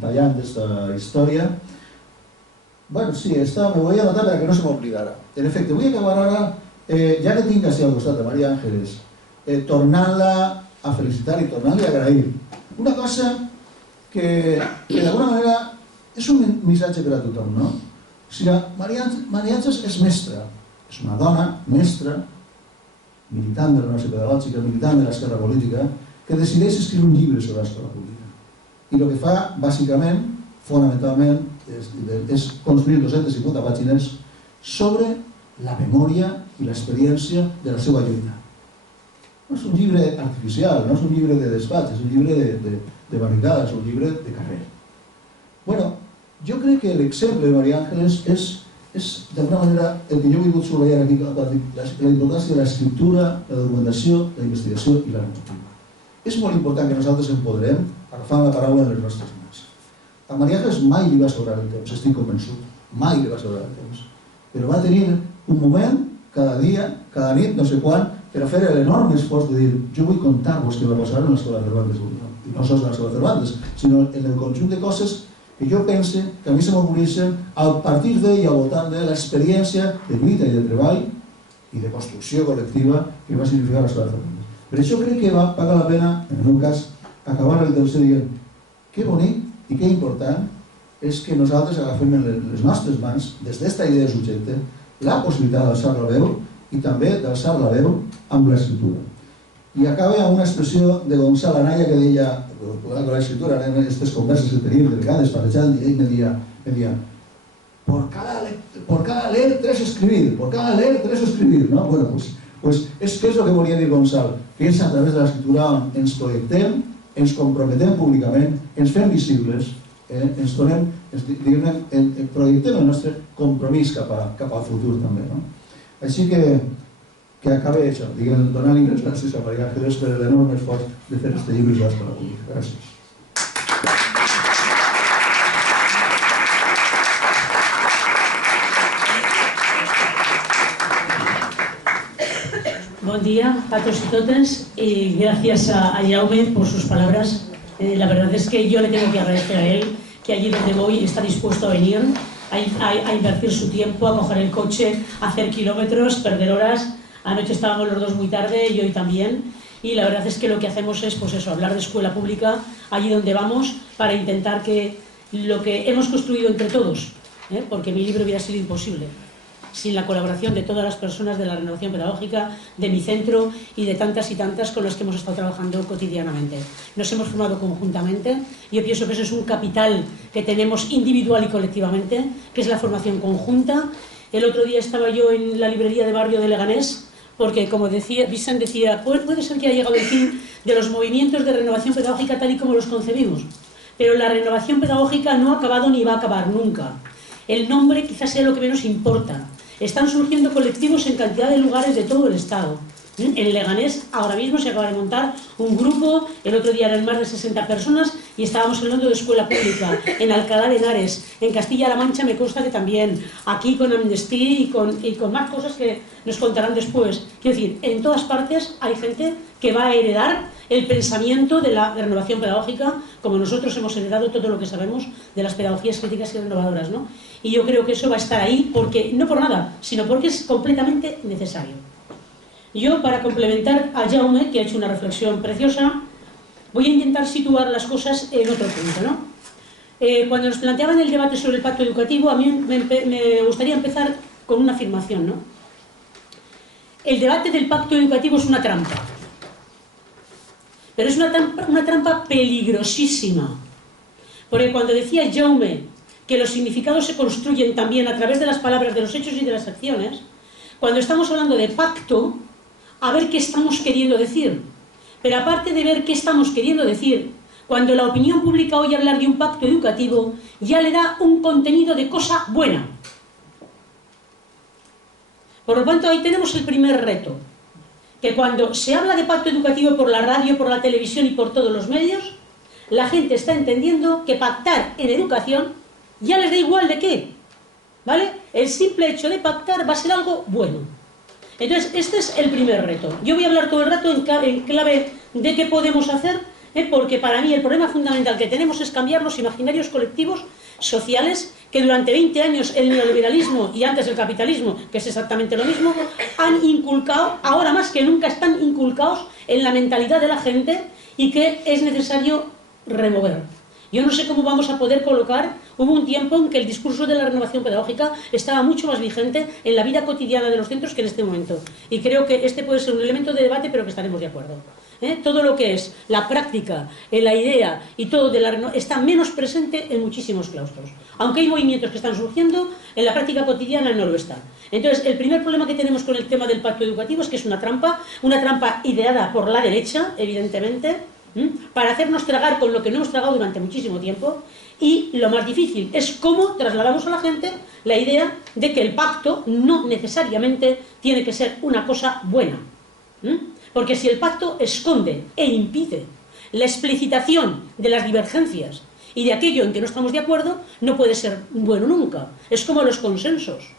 tallant d'esta història. Bueno, sí, esta me voy a anotar para que no se me olvidara. En efecte, vull acabar ara, ja que tinc així al costat de María Ángeles, tornant-la a felicitar i tornant-li a agrair. Una cosa que d'alguna manera és un missatge per a tothom, no? O sigui, María Ángeles és mestra, és una dona mestra, militant de la renovació pedagògica, militant de l'esquerra política, que decideix escriure un llibre sobre l'escola pública. I el que fa, bàsicament, fonamentalment, és construir 250 pàgines sobre la memòria i l'experiència de la seva lluita. No és un llibre artificial, no és un llibre de despatx, és un llibre de barricada, és un llibre de carrer. Bueno, jo crec que l'exemple de María Ángeles és d'alguna manera el que jo he volgut subratllar aquí, la importància de l'escriptura, la documentació, la investigació i la narrativa. És molt important que nosaltres empoderem agafant la paraula en les nostres mans. A María Ángeles mai li va sobrar el temps, estic convençut, mai li va sobrar el temps. Però va tenir un moment, cada dia, cada nit, no sé quan, per a fer l'enorme esforç de dir jo vull contar-vos què va passar en l'escola Cervantes, i no sols en l'escola Cervantes, sinó en el conjunt de coses que jo pense que a mi se m'obreixen a partir de i al voltant de l'experiència de lluita i de treball i de construcció col·lectiva que va significar l'escola de família. Per això crec que va pagar la pena, en el meu cas, acabar el tercer dient que bonic i que important és que nosaltres agafem en les nostres mans, des d'esta idea de subjecte, la possibilitat d'alçar la veu i també d'alçar la veu amb l'escriptura. I acaba amb una expressió de Gonzalo Anaya que deia, con la escritura, en aquestes converses que teníem de vegades parejant, i ell me deia por cada leer tres escribir, por cada leer tres escribir, ¿no? Bueno, pues es que és el que volia dir Gonzalo, que és a través de l'escriptura on ens projectem, ens comprometem públicament, ens fem visibles, ens donem, projectem el nostre compromís cap al futur també. Així que acabe això, donant les gràcies a María Ángeles per l'enorme esforç de fer este llibre de l'escola pública. Gràcies. Buen día a todos y todas y gracias a Jaume por sus palabras. La verdad es que yo le tengo que agradecer a él que allí donde voy está dispuesto a venir, a invertir su tiempo, a coger el coche, a hacer kilómetros, perder horas. Anoche estábamos los dos muy tarde y hoy también. Y la verdad es que lo que hacemos es pues eso, hablar de escuela pública allí donde vamos para intentar que lo que hemos construido entre todos, porque mi libro hubiera sido imposible sin la colaboración de todas las personas de la renovación pedagógica, de mi centro y de tantas y tantas con las que hemos estado trabajando cotidianamente. Nos hemos formado conjuntamente. Yo pienso que eso es un capital que tenemos individual y colectivamente, que es la formación conjunta. El otro día estaba yo en la librería de barrio de Leganés, porque como decía, Vicent decía, puede ser que haya llegado el fin de los movimientos de renovación pedagógica tal y como los concebimos, pero la renovación pedagógica no ha acabado ni va a acabar nunca. El nombre quizás sea lo que menos importa. Están surgiendo colectivos en cantidad de lugares de todo el Estado. En Leganés ahora mismo se acaba de montar un grupo, el otro día eran más de 60 personas y estábamos hablando de escuela pública. En Alcalá de Henares, en Castilla-La Mancha me consta que también, aquí con Amnesty y con más cosas que nos contarán después. Quiero decir, en todas partes hay gente que va a heredar el pensamiento de la renovación pedagógica, como nosotros hemos heredado todo lo que sabemos de las pedagogías críticas y renovadoras, ¿no? Y yo creo que eso va a estar ahí, porque no por nada, sino porque es completamente necesario. Yo, para complementar a Jaume, que ha hecho una reflexión preciosa, voy a intentar situar las cosas en otro punto, ¿no? Cuando nos planteaban el debate sobre el pacto educativo, a mí me gustaría empezar con una afirmación, ¿no? El debate del pacto educativo es una trampa. Pero es una trampa peligrosísima. Porque cuando decía Jaume que los significados se construyen también a través de las palabras, de los hechos y de las acciones, cuando estamos hablando de pacto, a ver qué estamos queriendo decir. Pero aparte de ver qué estamos queriendo decir, cuando la opinión pública oye hablar de un pacto educativo, ya le da un contenido de cosa buena. Por lo tanto, ahí tenemos el primer reto. Que cuando se habla de pacto educativo por la radio, por la televisión y por todos los medios, la gente está entendiendo que pactar en educación ya les da igual de qué, ¿vale? El simple hecho de pactar va a ser algo bueno. Entonces, este es el primer reto. Yo voy a hablar todo el rato en clave de qué podemos hacer, porque para mí el problema fundamental que tenemos es cambiar los imaginarios colectivos sociales que durante 20 años el neoliberalismo y antes el capitalismo, que es exactamente lo mismo, han inculcado, ahora más que nunca están inculcados en la mentalidad de la gente y que es necesario remover. Yo no sé cómo vamos a poder colocar, hubo un tiempo en que el discurso de la renovación pedagógica estaba mucho más vigente en la vida cotidiana de los centros que en este momento. Y creo que este puede ser un elemento de debate, pero que estaremos de acuerdo. Todo lo que es la práctica, la idea y todo de la está menos presente en muchísimos claustros. Aunque hay movimientos que están surgiendo, en la práctica cotidiana no lo está. Entonces, el primer problema que tenemos con el tema del pacto educativo es que es una trampa ideada por la derecha, evidentemente, para hacernos tragar con lo que no hemos tragado durante muchísimo tiempo, y lo más difícil es cómo trasladamos a la gente la idea de que el pacto no necesariamente tiene que ser una cosa buena. Porque si el pacto esconde e impide la explicitación de las divergencias y de aquello en que no estamos de acuerdo, no puede ser bueno nunca. Es como los consensos.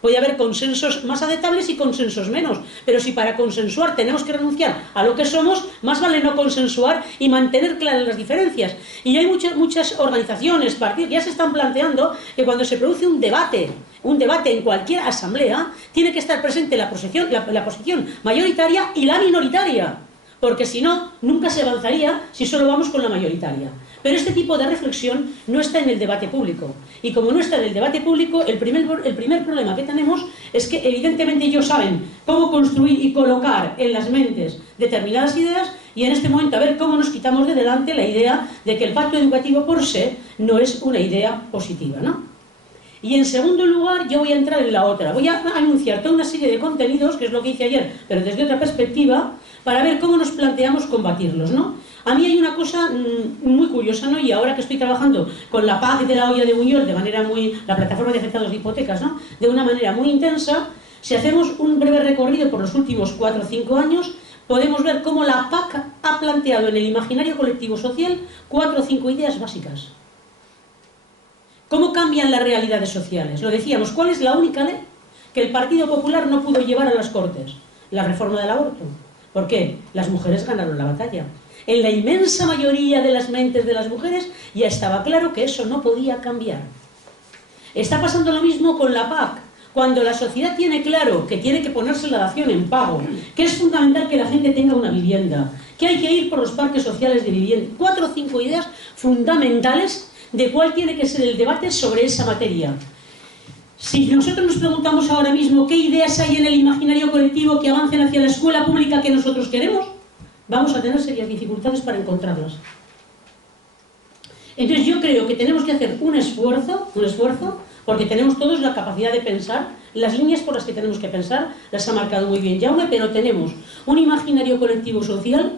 Puede haber consensos más aceptables y consensos menos, pero si para consensuar tenemos que renunciar a lo que somos, más vale no consensuar y mantener claras las diferencias. Y hay muchas organizaciones, partidos, ya se están planteando que cuando se produce un debate en cualquier asamblea, tiene que estar presente la posición mayoritaria y la minoritaria, porque si no, nunca se avanzaría si solo vamos con la mayoritaria. Pero este tipo de reflexión no está en el debate público. Y como no está en el debate público, el primer problema que tenemos es que evidentemente ellos saben cómo construir y colocar en las mentes determinadas ideas, y en este momento a ver cómo nos quitamos de delante la idea de que el pacto educativo por se no es una idea positiva, ¿no? Y en segundo lugar, yo voy a entrar en la otra. Voy a anunciar toda una serie de contenidos, que es lo que hice ayer, pero desde otra perspectiva, para ver cómo nos planteamos combatirlos, ¿no? A mí hay una cosa muy curiosa, ¿no? Y ahora que estoy trabajando con la PAC de la Hoya de Buñol, la plataforma de afectados de hipotecas, ¿no? De una manera muy intensa, si hacemos un breve recorrido por los últimos 4 o 5 años, podemos ver cómo la PAC ha planteado en el imaginario colectivo social 4 o 5 ideas básicas. ¿Cómo cambian las realidades sociales? Lo decíamos, ¿cuál es la única ley que el Partido Popular no pudo llevar a las Cortes? La reforma del aborto. ¿Por qué? Las mujeres ganaron la batalla. En la inmensa mayoría de las mentes de las mujeres ya estaba claro que eso no podía cambiar. Está pasando lo mismo con la PAC. Cuando la sociedad tiene claro que tiene que ponerse la dación en pago, que es fundamental que la gente tenga una vivienda, que hay que ir por los parques sociales de vivienda, 4 o 5 ideas fundamentales de cuál tiene que ser el debate sobre esa materia. Si nosotros nos preguntamos ahora mismo qué ideas hay en el imaginario colectivo que avancen hacia la escuela pública que nosotros queremos, vamos a tener serias dificultades para encontrarlas. Entonces yo creo que tenemos que hacer un esfuerzo, porque tenemos todos la capacidad de pensar, las líneas por las que tenemos que pensar, las ha marcado muy bien Jaume, pero tenemos un imaginario colectivo social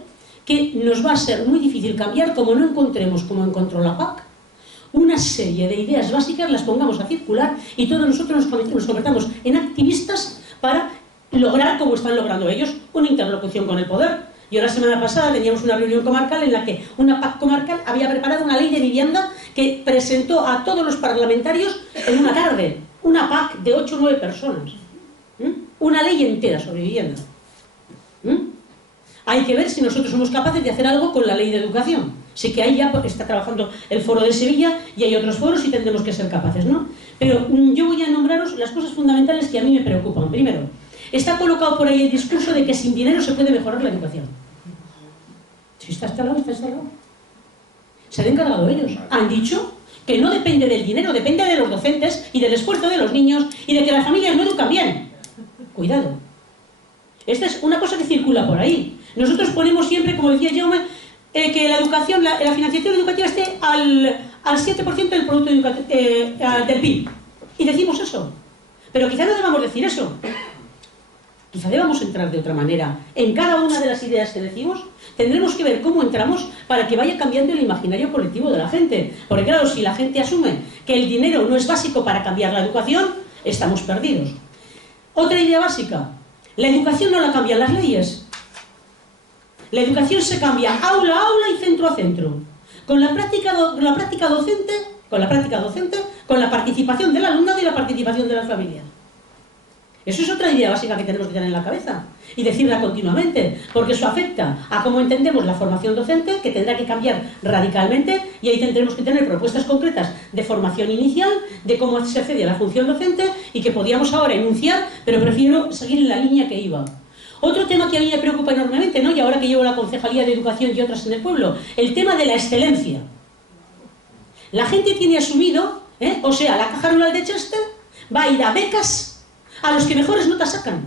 que nos va a ser muy difícil cambiar como no encontremos, como encontró la PAC, una serie de ideas básicas, las pongamos a circular y todos nosotros nos convertamos en activistas para lograr, como están logrando ellos, una interlocución con el poder. Yo la semana pasada teníamos una reunión comarcal en la que una PAC comarcal había preparado una ley de vivienda que presentó a todos los parlamentarios en una tarde. Una PAC de 8 o 9 personas. Una ley entera sobre vivienda. Hay que ver si nosotros somos capaces de hacer algo con la ley de educación. Sí que ahí ya está trabajando el foro de Sevilla y hay otros foros y tendremos que ser capaces, ¿no? Pero yo voy a nombraros las cosas fundamentales que a mí me preocupan. Primero, está colocado por ahí el discurso de que sin dinero se puede mejorar la educación. Si está instalado, está instalado. Se han encargado ellos. Han dicho que no depende del dinero, depende de los docentes y del esfuerzo de los niños y de que las familias no educan bien. Cuidado. Esta es una cosa que circula por ahí. Nosotros ponemos siempre, como decía Jaume, que la educación, la financiación educativa esté al 7% del producto del PIB. Y decimos eso. Pero quizá no debamos decir eso. Quizá debamos entrar de otra manera. En cada una de las ideas que decimos, tendremos que ver cómo entramos para que vaya cambiando el imaginario colectivo de la gente. Porque claro, si la gente asume que el dinero no es básico para cambiar la educación, estamos perdidos. Otra idea básica. La educación no la cambian las leyes. La educación se cambia aula a aula y centro a centro. Con la práctica docente, con la participación del alumnado y la participación de las familias. Eso es otra idea básica que tenemos que tener en la cabeza y decirla continuamente, porque eso afecta a cómo entendemos la formación docente, que tendrá que cambiar radicalmente, y ahí tendremos que tener propuestas concretas de formación inicial, de cómo se accede a la función docente y que podíamos ahora enunciar, pero prefiero seguir en la línea que iba. Otro tema que a mí me preocupa enormemente, ¿no? Y ahora que llevo la Concejalía de Educación y otras en el pueblo, el tema de la excelencia. La gente tiene asumido, o sea, la Caja Rural de Chester va a ir a becas a los que mejores notas sacan.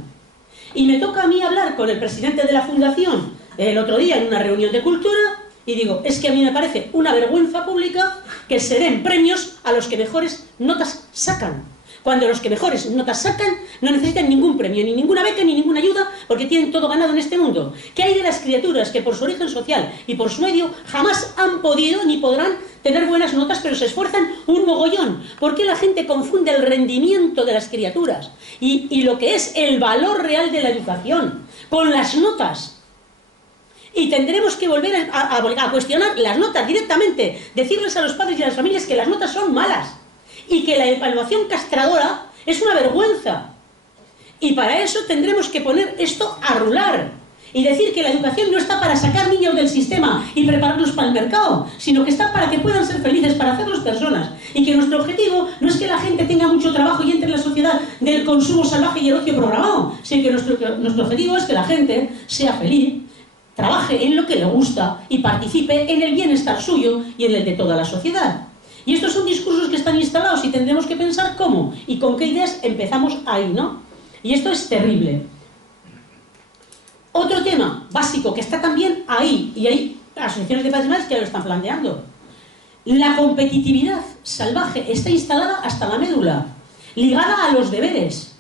Y me toca a mí hablar con el presidente de la fundación el otro día en una reunión de cultura y digo, es que a mí me parece una vergüenza pública que se den premios a los que mejores notas sacan. Cuando los que mejores notas sacan no necesitan ningún premio, ni ninguna beca, ni ninguna ayuda, porque tienen todo ganado en este mundo. ¿Qué hay de las criaturas que por su origen social y por su medio jamás han podido ni podrán tener buenas notas, pero se esfuerzan un mogollón? ¿Por qué la gente confunde el rendimiento de las criaturas y lo que es el valor real de la educación con las notas? Y tendremos que volver a cuestionar las notas directamente, decirles a los padres y a las familias que las notas son malas y que la evaluación castradora Es una vergüenza. Y para eso tendremos que poner esto a rular y decir que la educación no está para sacar niños del sistema y prepararlos para el mercado, sino que está para que puedan ser felices, para hacerlos personas. Y que nuestro objetivo no es que la gente tenga mucho trabajo y entre en la sociedad del consumo salvaje y el ocio programado, sino que nuestro objetivo es que la gente sea feliz, trabaje en lo que le gusta y participe en el bienestar suyo y en el de toda la sociedad. Y estos son discursos que están instalados y tendremos que pensar cómo y con qué ideas empezamos ahí, ¿no? Y esto es terrible. Otro tema básico que está también ahí, y hay asociaciones de padres y madres que lo están planteando. La competitividad salvaje está instalada hasta la médula, ligada a los deberes.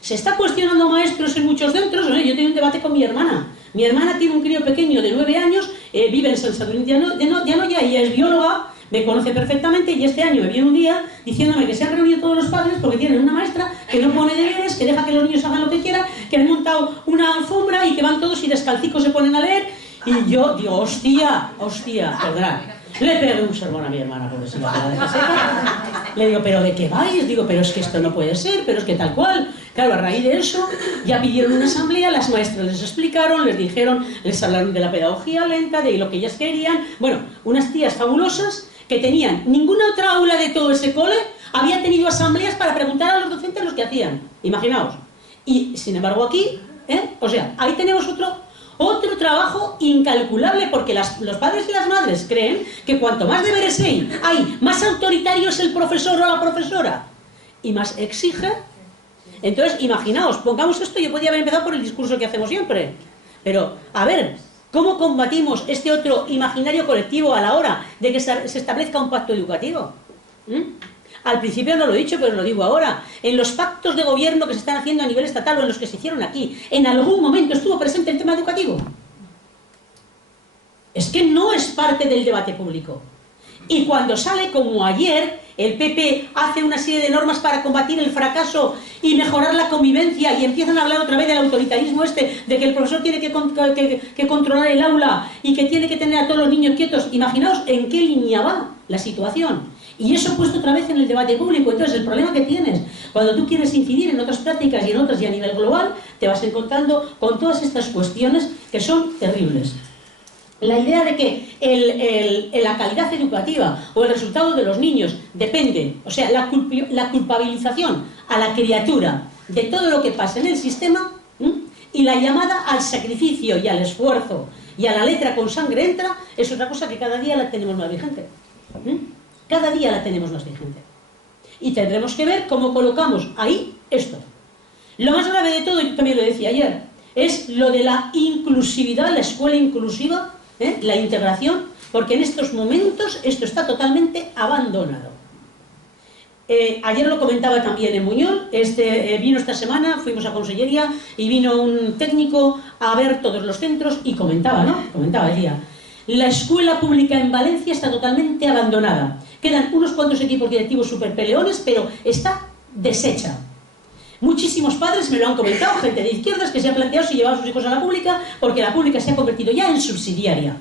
Se está cuestionando maestros en muchos centros. Yo tengo un debate con mi hermana. Mi hermana tiene un crío pequeño de 9 años, vive en San Sadurnín de Anoia, ella es bióloga, me conoce perfectamente y este año me viene un día diciéndome que se han reunido todos los padres porque tienen una maestra que no pone deberes, que deja que los niños hagan lo que quieran, que han montado una alfombra y que van todos y descalcicos se ponen a leer. Y yo digo, hostia, perdón. Le pegué un sermón a mi hermana por decir la verdad seca. Le digo, ¿pero de qué vais? Digo, pero es que esto no puede ser, pero es que tal cual. Claro, a raíz de eso, ya pidieron una asamblea, las maestras les explicaron, les dijeron, les hablaron de la pedagogía lenta, de lo que ellas querían. Bueno, unas tías fabulosas que tenían ninguna otra aula de todo ese cole, había tenido asambleas para preguntar a los docentes lo que hacían. Imaginaos. Y, sin embargo, aquí, o sea, ahí tenemos otro trabajo incalculable, porque los padres y las madres creen que cuanto más deberes hay, más autoritario es el profesor o la profesora y más exige. Entonces, imaginaos, pongamos esto, yo podría haber empezado por el discurso que hacemos siempre, pero, a ver, ¿cómo combatimos este otro imaginario colectivo a la hora de que se establezca un pacto educativo? Al principio no lo he dicho, pero lo digo ahora. En los pactos de gobierno que se están haciendo a nivel estatal o en los que se hicieron aquí, ¿en algún momento estuvo presente el tema educativo? Es que no es parte del debate público. Y cuando sale, como ayer, el PP hace una serie de normas para combatir el fracaso y mejorar la convivencia y empiezan a hablar otra vez del autoritarismo de que el profesor tiene que controlar el aula y que tiene que tener a todos los niños quietos. Imaginaos en qué línea va la situación. Y eso puesto otra vez en el debate público. Entonces, el problema que tienes, cuando tú quieres incidir en otras prácticas y en otras y a nivel global, te vas encontrando con todas estas cuestiones que son terribles. La idea de que la calidad educativa o el resultado de los niños depende, o sea, la culpabilización a la criatura de todo lo que pasa en el sistema y la llamada al sacrificio y al esfuerzo y a la letra con sangre entra, es otra cosa que cada día la tenemos más vigente. Cada día la tenemos más vigente. Y tendremos que ver cómo colocamos ahí esto. Lo más grave de todo, yo también lo decía ayer, es lo de la inclusividad, la escuela inclusiva, la integración, porque en estos momentos esto está totalmente abandonado. Ayer lo comentaba también en Muñol, vino esta semana, fuimos a Consellería y vino un técnico a ver todos los centros y comentaba, decía, la escuela pública en Valencia está totalmente abandonada. Quedan unos cuantos equipos directivos súper peleones, pero está deshecha. Muchísimos padres me lo han comentado, gente de izquierdas que se ha planteado si llevar a sus hijos a la pública, porque la pública se ha convertido ya en subsidiaria.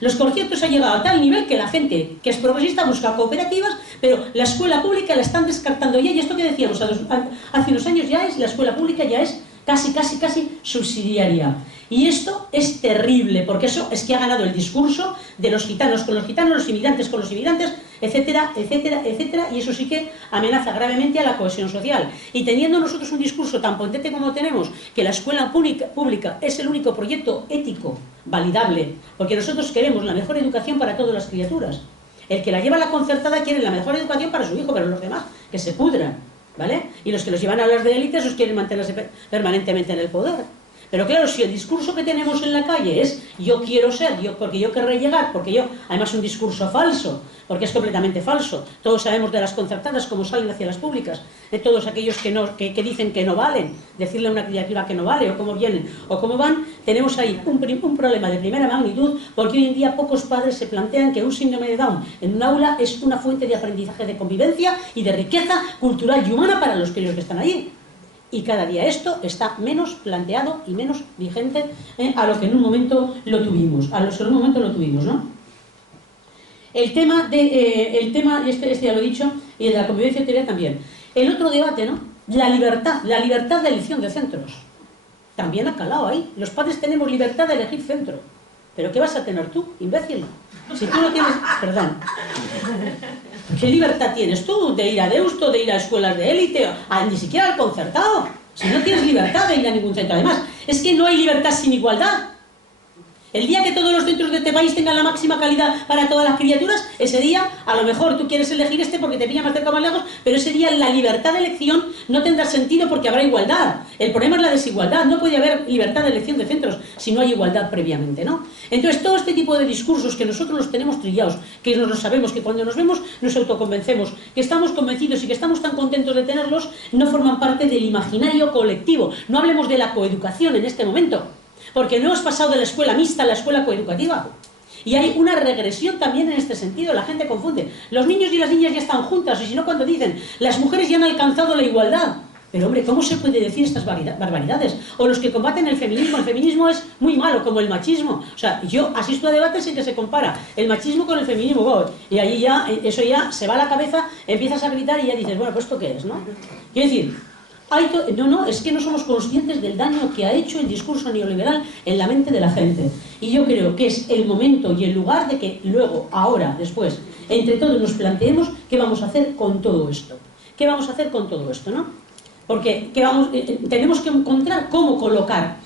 Los conciertos han llegado a tal nivel que la gente que es progresista busca cooperativas, pero la escuela pública la están descartando ya, y esto que decíamos hace unos años la escuela pública ya es casi subsidiaria. Y esto es terrible, porque eso es que ha ganado el discurso de los gitanos con los gitanos, los inmigrantes con los inmigrantes, etcétera, etcétera, etcétera, y eso sí que amenaza gravemente a la cohesión social. Y teniendo nosotros un discurso tan potente como tenemos, que la escuela pública es el único proyecto ético validable, porque nosotros queremos la mejor educación para todas las criaturas. El que la lleva a la concertada quiere la mejor educación para su hijo, pero los demás que se pudran, ¿vale? Y los que los llevan a las de élite, esos quieren mantenerse permanentemente en el poder. Pero claro, si el discurso que tenemos en la calle es yo quiero ser, porque yo querré llegar, porque yo, además un discurso falso, porque es completamente falso, todos sabemos de las concertadas cómo salen hacia las públicas, de todos aquellos que dicen que no valen, decirle a una criatura que no vale, o cómo vienen, o cómo van, tenemos ahí un problema de primera magnitud, porque hoy en día pocos padres se plantean que un síndrome de Down en un aula es una fuente de aprendizaje de convivencia y de riqueza cultural y humana para los críos que están allí. Y cada día esto está menos planteado y menos vigente a lo que en un momento lo tuvimos, ¿no? El tema, y este ya lo he dicho, y el de la convivencia teoría también. El otro debate, ¿no? la libertad de elección de centros. También ha calado ahí. Los padres tenemos libertad de elegir centro. ¿Pero qué vas a tener tú, imbécil? Si tú no tienes... Perdón. ¿Qué libertad tienes tú de ir a Deusto, de ir a escuelas de élite, ni siquiera al concertado? Si no tienes libertad de ir a ningún centro. Además, es que no hay libertad sin igualdad. El día que todos los centros de este país tengan la máxima calidad para todas las criaturas, ese día, a lo mejor tú quieres elegir este porque te pilla más cerca o más lejos, pero ese día la libertad de elección no tendrá sentido porque habrá igualdad. El problema es la desigualdad. No puede haber libertad de elección de centros si no hay igualdad previamente, ¿no? Entonces, todo este tipo de discursos que nosotros los tenemos trillados, que nos lo sabemos, que cuando nos vemos nos autoconvencemos, que estamos convencidos y que estamos tan contentos de tenerlos, no forman parte del imaginario colectivo. No hablemos de la coeducación en este momento, porque no hemos pasado de la escuela mixta a la escuela coeducativa. Y hay una regresión también en este sentido, la gente confunde. Los niños y las niñas ya están juntas, y si no cuando dicen, las mujeres ya han alcanzado la igualdad. Pero hombre, ¿cómo se puede decir estas barbaridades? O los que combaten el feminismo es muy malo, como el machismo. O sea, yo asisto a debates en que se compara el machismo con el feminismo, y ahí ya, eso ya se va a la cabeza, empiezas a gritar y ya dices, bueno, pues ¿esto qué es, no? Quiero decir... es que no somos conscientes del daño que ha hecho el discurso neoliberal en la mente de la gente. Y yo creo que es el momento y el lugar de que luego, ahora, después, entre todos nos planteemos qué vamos a hacer con todo esto. ¿Qué vamos a hacer con todo esto, no? Porque tenemos que encontrar cómo colocar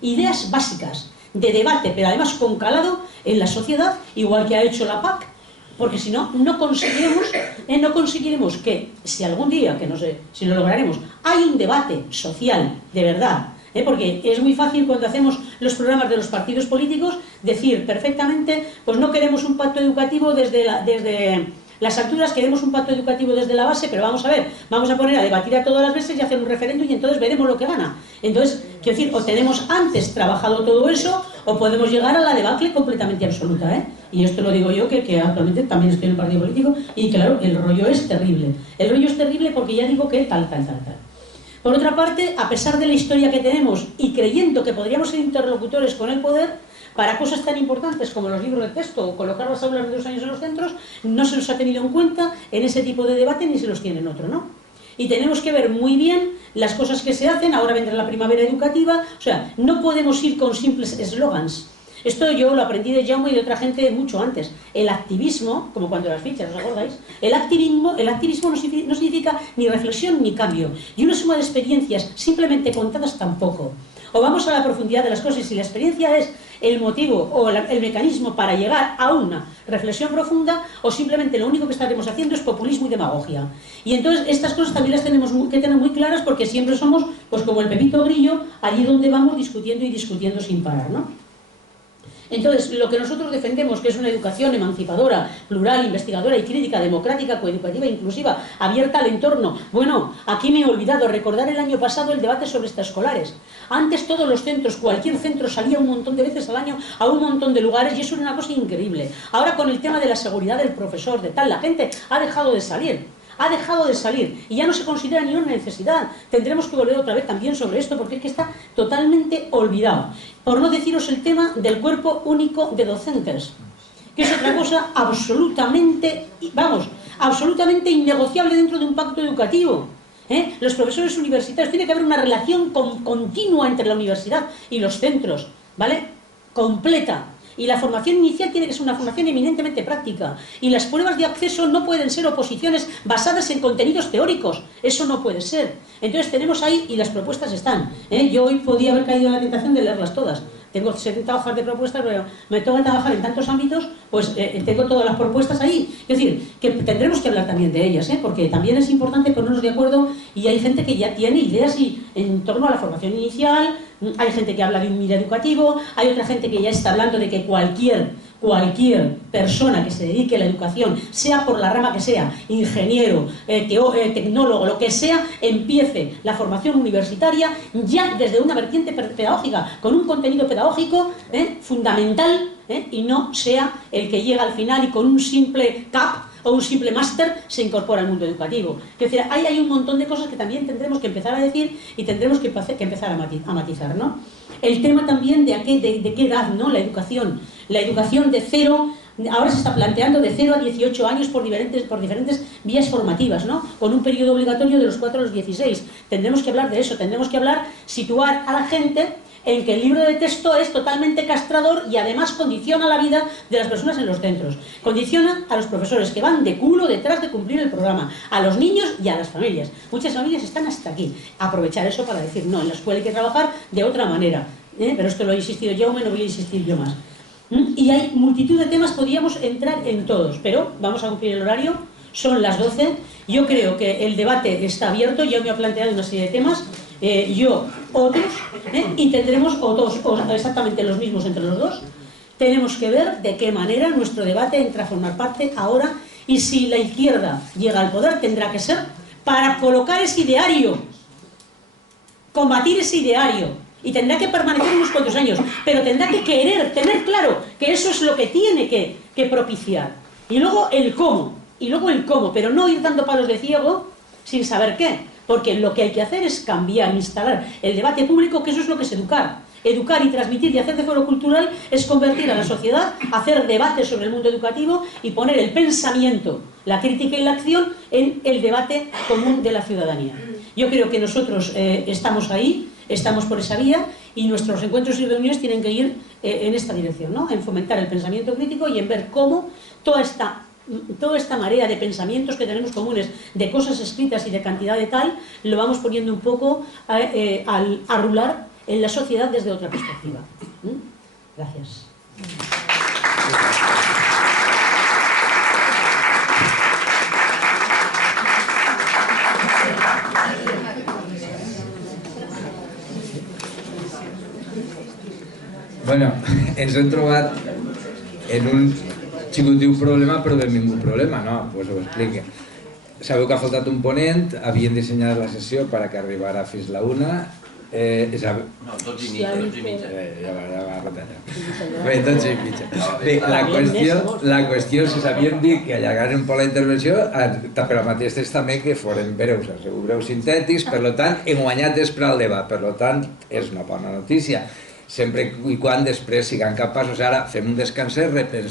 ideas básicas de debate, pero además con calado en la sociedad, igual que ha hecho la PAC. Porque si no, no conseguiremos que, si algún día, que no sé si lo lograremos, hay un debate social, de verdad, porque es muy fácil cuando hacemos los programas de los partidos políticos decir perfectamente, pues no queremos un pacto educativo desde las alturas, queremos un pacto educativo desde la base, pero vamos a ver, vamos a poner a debatir a todas las veces y hacer un referéndum y entonces veremos lo que gana. Entonces, quiero decir, o tenemos antes trabajado todo eso, o podemos llegar a la debacle completamente absoluta, ¿eh? Y esto lo digo yo, que actualmente también estoy en el partido político, y claro, el rollo es terrible. El rollo es terrible porque ya digo que tal. Por otra parte, a pesar de la historia que tenemos, y creyendo que podríamos ser interlocutores con el poder, para cosas tan importantes como los libros de texto o colocar las aulas de 2 años en los centros, no se los ha tenido en cuenta en ese tipo de debate ni se los tiene en otro, ¿no? Y tenemos que ver muy bien las cosas que se hacen, ahora vendrá la primavera educativa, o sea, no podemos ir con simples eslogans. Esto yo lo aprendí de Jaume y de otra gente mucho antes. El activismo, como cuando las fichas, ¿os acordáis? El activismo no significa ni reflexión ni cambio. Y una suma de experiencias simplemente contadas tampoco. O vamos a la profundidad de las cosas, y si la experiencia es el motivo o el mecanismo para llegar a una reflexión profunda, o simplemente lo único que estaremos haciendo es populismo y demagogia. Y entonces estas cosas también las tenemos que tener muy claras, porque siempre somos, pues como el Pepito Grillo, allí donde vamos discutiendo y discutiendo sin parar, ¿no? Entonces, lo que nosotros defendemos, que es una educación emancipadora, plural, investigadora y crítica, democrática, coeducativa, inclusiva, abierta al entorno. Bueno, aquí me he olvidado recordar el año pasado el debate sobre extraescolares. Antes todos los centros, cualquier centro salía un montón de veces al año a un montón de lugares y eso era una cosa increíble. Ahora con el tema de la seguridad del profesor, de tal, la gente ha dejado de salir. Y ya no se considera ni una necesidad. Tendremos que volver otra vez también sobre esto porque es que está totalmente olvidado. Por no deciros el tema del cuerpo único de docentes, que es otra cosa absolutamente innegociable dentro de un pacto educativo. Los profesores universitarios, tiene que haber una relación continua entre la universidad y los centros, ¿vale? Completa. Y la formación inicial tiene que ser una formación eminentemente práctica. Y las pruebas de acceso no pueden ser oposiciones basadas en contenidos teóricos. Eso no puede ser. Entonces tenemos ahí, y las propuestas están. Yo hoy podía haber caído en la tentación de leerlas todas. Tengo 70 hojas de propuestas, pero me toca trabajar en tantos ámbitos, pues tengo todas las propuestas ahí. Es decir, que tendremos que hablar también de ellas, porque también es importante ponernos de acuerdo, y hay gente que ya tiene ideas en torno a la formación inicial, hay gente que habla de un MIR educativo, hay otra gente que ya está hablando de que cualquier persona que se dedique a la educación, sea por la rama que sea, ingeniero, tecnólogo, lo que sea, empiece la formación universitaria ya desde una vertiente pedagógica, con un contenido pedagógico fundamental, y no sea el que llega al final y con un simple CAP o un simple máster se incorpora al mundo educativo. Es decir, ahí hay un montón de cosas que también tendremos que empezar a decir y tendremos que empezar a matizar, ¿no? El tema también de qué edad, ¿no? La educación de 0 ahora se está planteando de 0 a 18 años por diferentes vías formativas, ¿no? Con un periodo obligatorio de los 4 a los 16. Tendremos que hablar de eso, tendremos que situar a la gente en que el libro de texto es totalmente castrador y además condiciona la vida de las personas en los centros. Condiciona a los profesores que van de culo detrás de cumplir el programa, a los niños y a las familias. Muchas familias están hasta aquí. Aprovechar eso para decir, no, en la escuela hay que trabajar de otra manera. Pero esto lo ha insistido Jaume, no voy a insistir yo más. Y hay multitud de temas, podríamos entrar en todos, pero vamos a cumplir el horario, son las 12. Yo creo que el debate está abierto, ya me ha planteado una serie de temas. Yo, otros, y tendremos exactamente los mismos entre los dos. Tenemos que ver de qué manera nuestro debate entra a formar parte ahora, y si la izquierda llega al poder tendrá que ser para colocar ese ideario, combatir ese ideario, y tendrá que permanecer unos cuantos años, pero tendrá que querer, tener claro que eso es lo que tiene que propiciar, y luego el cómo, pero no ir dando palos de ciego sin saber qué. Porque lo que hay que hacer es cambiar, instalar el debate público, que eso es lo que es educar. Educar y transmitir y hacer de foro cultural es convertir a la sociedad, hacer debate sobre el mundo educativo y poner el pensamiento, la crítica y la acción en el debate común de la ciudadanía. Yo creo que nosotros estamos ahí, estamos por esa vía, y nuestros encuentros y reuniones tienen que ir en esta dirección, ¿no? En fomentar el pensamiento crítico y en ver cómo toda esta marea de pensamientos que tenemos comunes, de cosas escritas y de cantidad de tal, lo vamos poniendo un poco a rular en la sociedad desde otra perspectiva. Gracias. Bueno, ens hem trobat en un xicotiu problema, però benvingut problema, no? Pues ho explique. Sabeu que ha faltat un ponent, havien dissenyat la sessió perquè arribara fins la 1. No, 12 i mitja. Ja va retallar. Bé, 12 i mitja. Bé, la qüestió és que s'havien dit que allargaren un poc la intervenció, però al mateix temps també que foren breus sintètics, per tant, hem guanyat per al debat, per tant, és una bona notícia. Sempre i quan després siguem capaços, ara fem un descanset, repensem